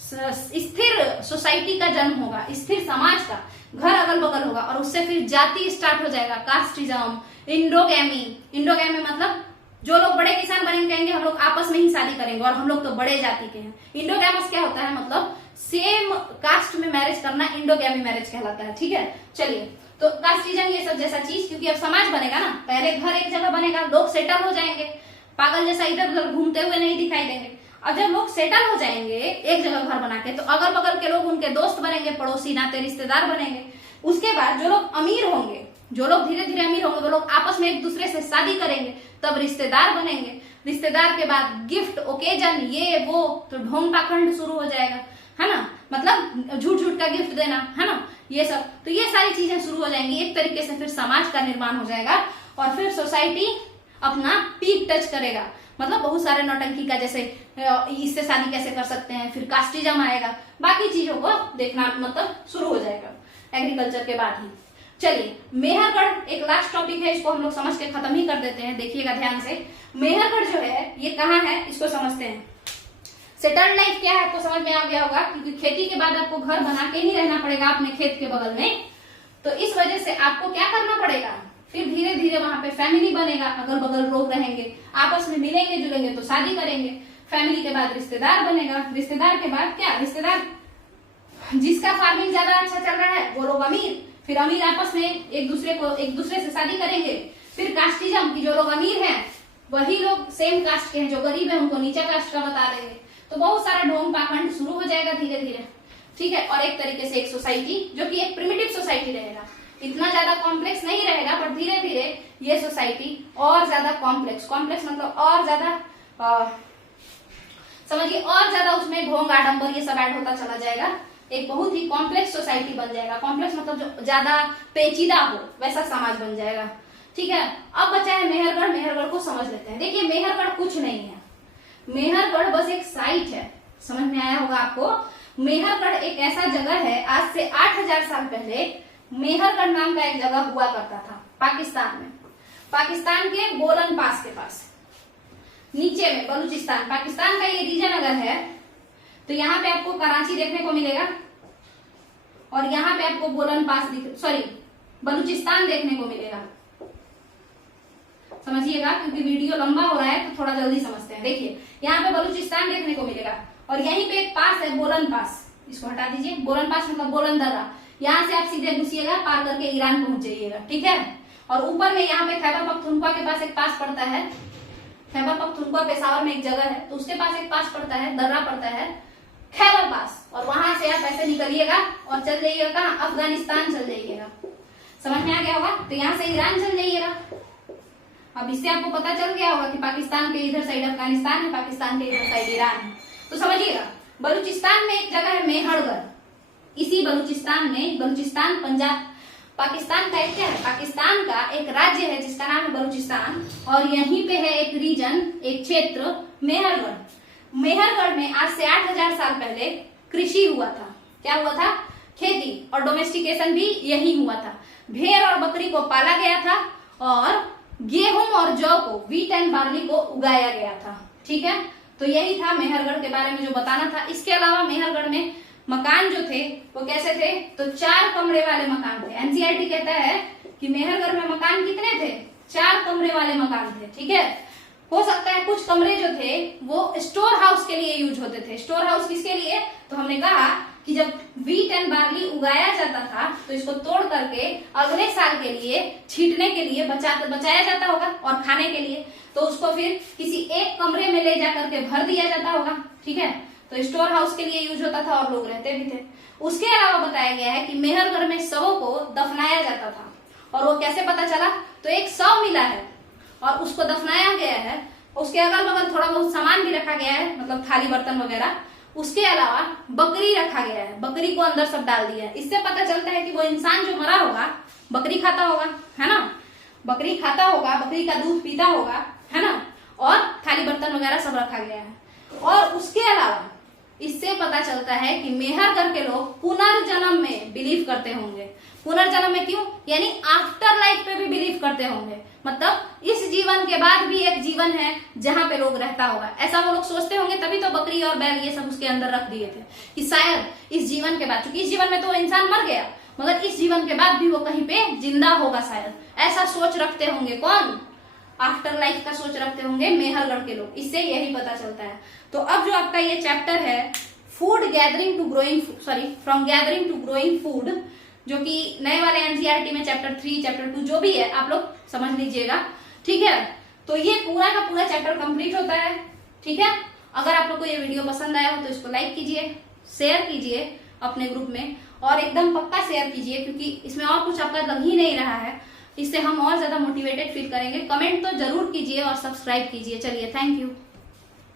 स्थिर सोसाइटी का जन्म होगा, स्थिर समाज का, घर अगल बगल होगा। और उससे फिर जाति स्टार्ट हो जाएगा, कास्टिज्म, इंडोगैमी। इंडोगैमी मतलब जो लोग बड़े किसान बनेंगे कहेंगे हम लोग आपस में ही शादी करेंगे और हम लोग तो बड़े जाति के हैं। इंडोगैमस क्या होता है, मतलब सेम कास्ट में मैरिज करना इंडोगैमी मैरिज कहलाता है, ठीक है। चलिए, तो कास्टिज्म ये सब जैसा चीज, क्योंकि अब समाज बनेगा ना, पहले घर एक जगह बनेगा, लोग सेटल हो जाएंगे, पागल जैसा इधर उधर घूमते हुए नहीं दिखाई देंगे। अब जब लोग सेटल हो जाएंगे एक जगह घर बना के, तो अगल बगल के लोग उनके दोस्त बनेंगे, पड़ोसी नाते रिश्तेदार बनेंगे। उसके बाद जो लोग अमीर होंगे, जो लोग धीरे धीरे अमीर होंगे, वो लोग आपस में एक दूसरे से शादी करेंगे, तब रिश्तेदार बनेंगे। रिश्तेदार के बाद गिफ्ट, ओकेजन, ये वो, तो ढोंग पाखंड शुरू हो जाएगा, है ना, मतलब झूठ झूठ का गिफ्ट देना, है ना, ये सब। तो ये सारी चीजें शुरू हो जाएंगी। एक तरीके से फिर समाज का निर्माण हो जाएगा, और फिर सोसाइटी अपना पीक टच करेगा। मतलब बहुत सारे नौटंकी का, जैसे इससे शादी कैसे कर सकते हैं, फिर कास्टिज्म आएगा, बाकी चीजों को देखना मतलब शुरू हो जाएगा एग्रीकल्चर के बाद ही। चलिए, मेहरगढ़ एक लास्ट टॉपिक है, इसको हम लोग समझ के खत्म ही कर देते हैं। देखिएगा ध्यान से, मेहरगढ़ जो है ये कहाँ है, इसको समझते हैं। सेटल्ड लाइफ क्या है आपको समझ में आ गया होगा, क्योंकि खेती के बाद आपको घर बना के ही रहना पड़ेगा अपने खेत के बगल में। तो इस वजह से आपको क्या करना पड़ेगा, फिर धीरे धीरे वहां पे फैमिली बनेगा, अगल बगल लोग रहेंगे, आपस में मिलेंगे जुलेंगे तो शादी करेंगे। फैमिली के बाद रिश्तेदार बनेगा, रिश्तेदार के बाद क्या, रिश्तेदार जिसका फार्मिंग ज्यादा अच्छा चल रहा है वो लोग अमीर, फिर अमीर आपस में एक दूसरे से शादी करेंगे। फिर कास्टिज्म की जो लोग अमीर हैं वही लोग सेम कास्ट के हैं, जो गरीब है उनको नीचा कास्ट का बता देंगे। तो बहुत सारा ढोंग पाखंड शुरू हो जाएगा धीरे धीरे, ठीक है। और एक तरीके से एक सोसाइटी जो कि एक प्रिमिटिव सोसाइटी रहेगा, इतना ज्यादा कॉम्प्लेक्स नहीं रहेगा, पर धीरे धीरे ये सोसाइटी और ज्यादा कॉम्प्लेक्स मतलब और ज्यादा समझिए, और ज्यादा उसमें ढोंग आडंबर ये सब ऐड होता चला जाएगा। एक बहुत ही कॉम्प्लेक्स सोसाइटी बन जाएगा। कॉम्प्लेक्स मतलब जो ज्यादा पेचीदा हो वैसा समाज बन जाएगा, ठीक है। अब बचा है मेहरगढ़। मेहरगढ़ को समझ लेते हैं। देखिए, मेहरगढ़ कुछ नहीं है, मेहरगढ़ बस एक साइट है। समझ में आया होगा आपको। मेहरगढ़ एक ऐसा जगह है, आज से 8000 साल पहले मेहरगढ़ नाम का एक जगह हुआ करता था पाकिस्तान में, पाकिस्तान के बोलन पास के पास, नीचे में बलूचिस्तान। पाकिस्तान का ये रीजन अगर है तो यहाँ पे आपको कराची देखने को मिलेगा, और यहाँ पे आपको बोलन पास बलूचिस्तान देखने को मिलेगा। समझिएगा, क्योंकि वीडियो लंबा हो रहा है तो थोड़ा जल्दी समझते हैं। देखिए, यहाँ पे बलूचिस्तान देखने को मिलेगा, और यहीं पे एक पास है बोलन पास, इसको हटा दीजिए। बोलन पास मतलब बोलन दर्रा। यहाँ से आप सीधे घुसिएगा, पार करके ईरान पहुंच जाइएगा, ठीक है। और ऊपर में यहाँ पे खैबर पख्तूनख्वा के पास एक पास पड़ता है, खैबर पख्तूनख्वा पेशावर में एक जगह है, तो उसके पास एक पास पड़ता है, दर्रा पड़ता है। खैबर पास, और वहां से आप ऐसे निकलिएगा और चल जाइएगा कहाँ, अफगानिस्तान चल जाइएगा। समझ में आ गया होगा। तो यहाँ से ईरान चल जाइएगा। अब इससे आपको पता चल गया होगा कि पाकिस्तान के इधर साइड अफगानिस्तान है, पाकिस्तान के इधर साइड ईरान है। तो समझिएगा, बलूचिस्तान में एक जगह है मेहरगढ़। इसी बलूचिस्तान में, बलूचिस्तान पंजाब पाकिस्तान का एक क्या है, पाकिस्तान का एक राज्य है जिसका नाम है बलूचिस्तान, और यहीं पे है एक रीजन, एक क्षेत्र मेहरगढ़। मेहरगढ़ में आज से 8000 साल पहले कृषि हुआ था। क्या हुआ था, खेती, और डोमेस्टिकेशन भी यही हुआ था। भेड़ और बकरी को पाला गया था और गेहूं और जौ को, वीट एंड बार्ली को उगाया गया था। ठीक है, तो यही था मेहरगढ़ के बारे में जो बताना था। इसके अलावा मेहरगढ़ में मकान जो थे वो कैसे थे, तो 4 कमरे वाले मकान थे। एनसीईआरटी कहता है कि मेहरगढ़ में मकान कितने थे, 4 कमरे वाले मकान थे। ठीक है, हो सकता है कुछ कमरे जो थे वो स्टोर हाउस के लिए यूज होते थे। स्टोर हाउस किसके लिए, तो हमने कहा कि जब वीट एंड बार्ली उगाया जाता था तो इसको तोड़ करके अगले साल के लिए छींटने के लिए बचाया जाता होगा और खाने के लिए, तो उसको फिर किसी एक कमरे में ले जा करके भर दिया जाता होगा। ठीक है, तो स्टोर हाउस के लिए यूज होता था और लोग रहते भी थे। उसके अलावा बताया गया है कि मेहरगढ़ में शवों को दफनाया जाता था, और वो कैसे पता चला, तो एक शव मिला है और उसको दफनाया गया है। उसके अगल बगल थोड़ा बहुत सामान भी रखा गया है, मतलब थाली बर्तन वगैरह। उसके अलावा बकरी रखा गया है, बकरी को अंदर सब डाल दिया है। इससे पता चलता है कि वो इंसान जो मरा होगा बकरी खाता होगा, है ना, बकरी खाता होगा, बकरी का दूध पीता होगा, है ना, और थाली बर्तन वगैरह सब रखा गया है। और उसके अलावा इससे पता चलता है कि मेहरगढ़ के लोग पुनर्जन्म में बिलीव करते होंगे। पुनर्जन्म में क्यों, यानी आफ्टर लाइफ पे भी बिलीव करते होंगे, मतलब इस जीवन के बाद भी एक जीवन है जहां पे लोग रहता होगा, ऐसा वो लोग सोचते होंगे। तभी तो बकरी और बैल ये सब उसके अंदर रख दिए थे कि शायद इस जीवन के बाद, क्योंकि इस जीवन में तो इंसान मर गया, मगर इस जीवन के बाद भी वो कहीं पे जिंदा होगा शायद, ऐसा सोच रखते होंगे। कौन, आफ्टर लाइफ का सोच रखते होंगे मेहरगढ़ के लोग। इससे यही पता चलता है। तो अब जो आपका ये चैप्टर है food gathering to growing, from gathering to growing food, जो कि नए वाले एनसीईआरटी में चैप्टर 3 चैप्टर 2 जो भी है आप लोग समझ लीजिएगा। ठीक है, तो ये पूरा का पूरा चैप्टर कंप्लीट होता है। ठीक है, अगर आप लोग को ये वीडियो पसंद आया हो तो इसको लाइक कीजिए, शेयर कीजिए अपने ग्रुप में, और एकदम पक्का शेयर कीजिए, क्योंकि इसमें और कुछ आपका लग ही नहीं रहा है। इससे हम और ज्यादा मोटिवेटेड फील करेंगे। कमेंट तो जरूर कीजिए और सब्सक्राइब कीजिए। चलिए, थैंक यू।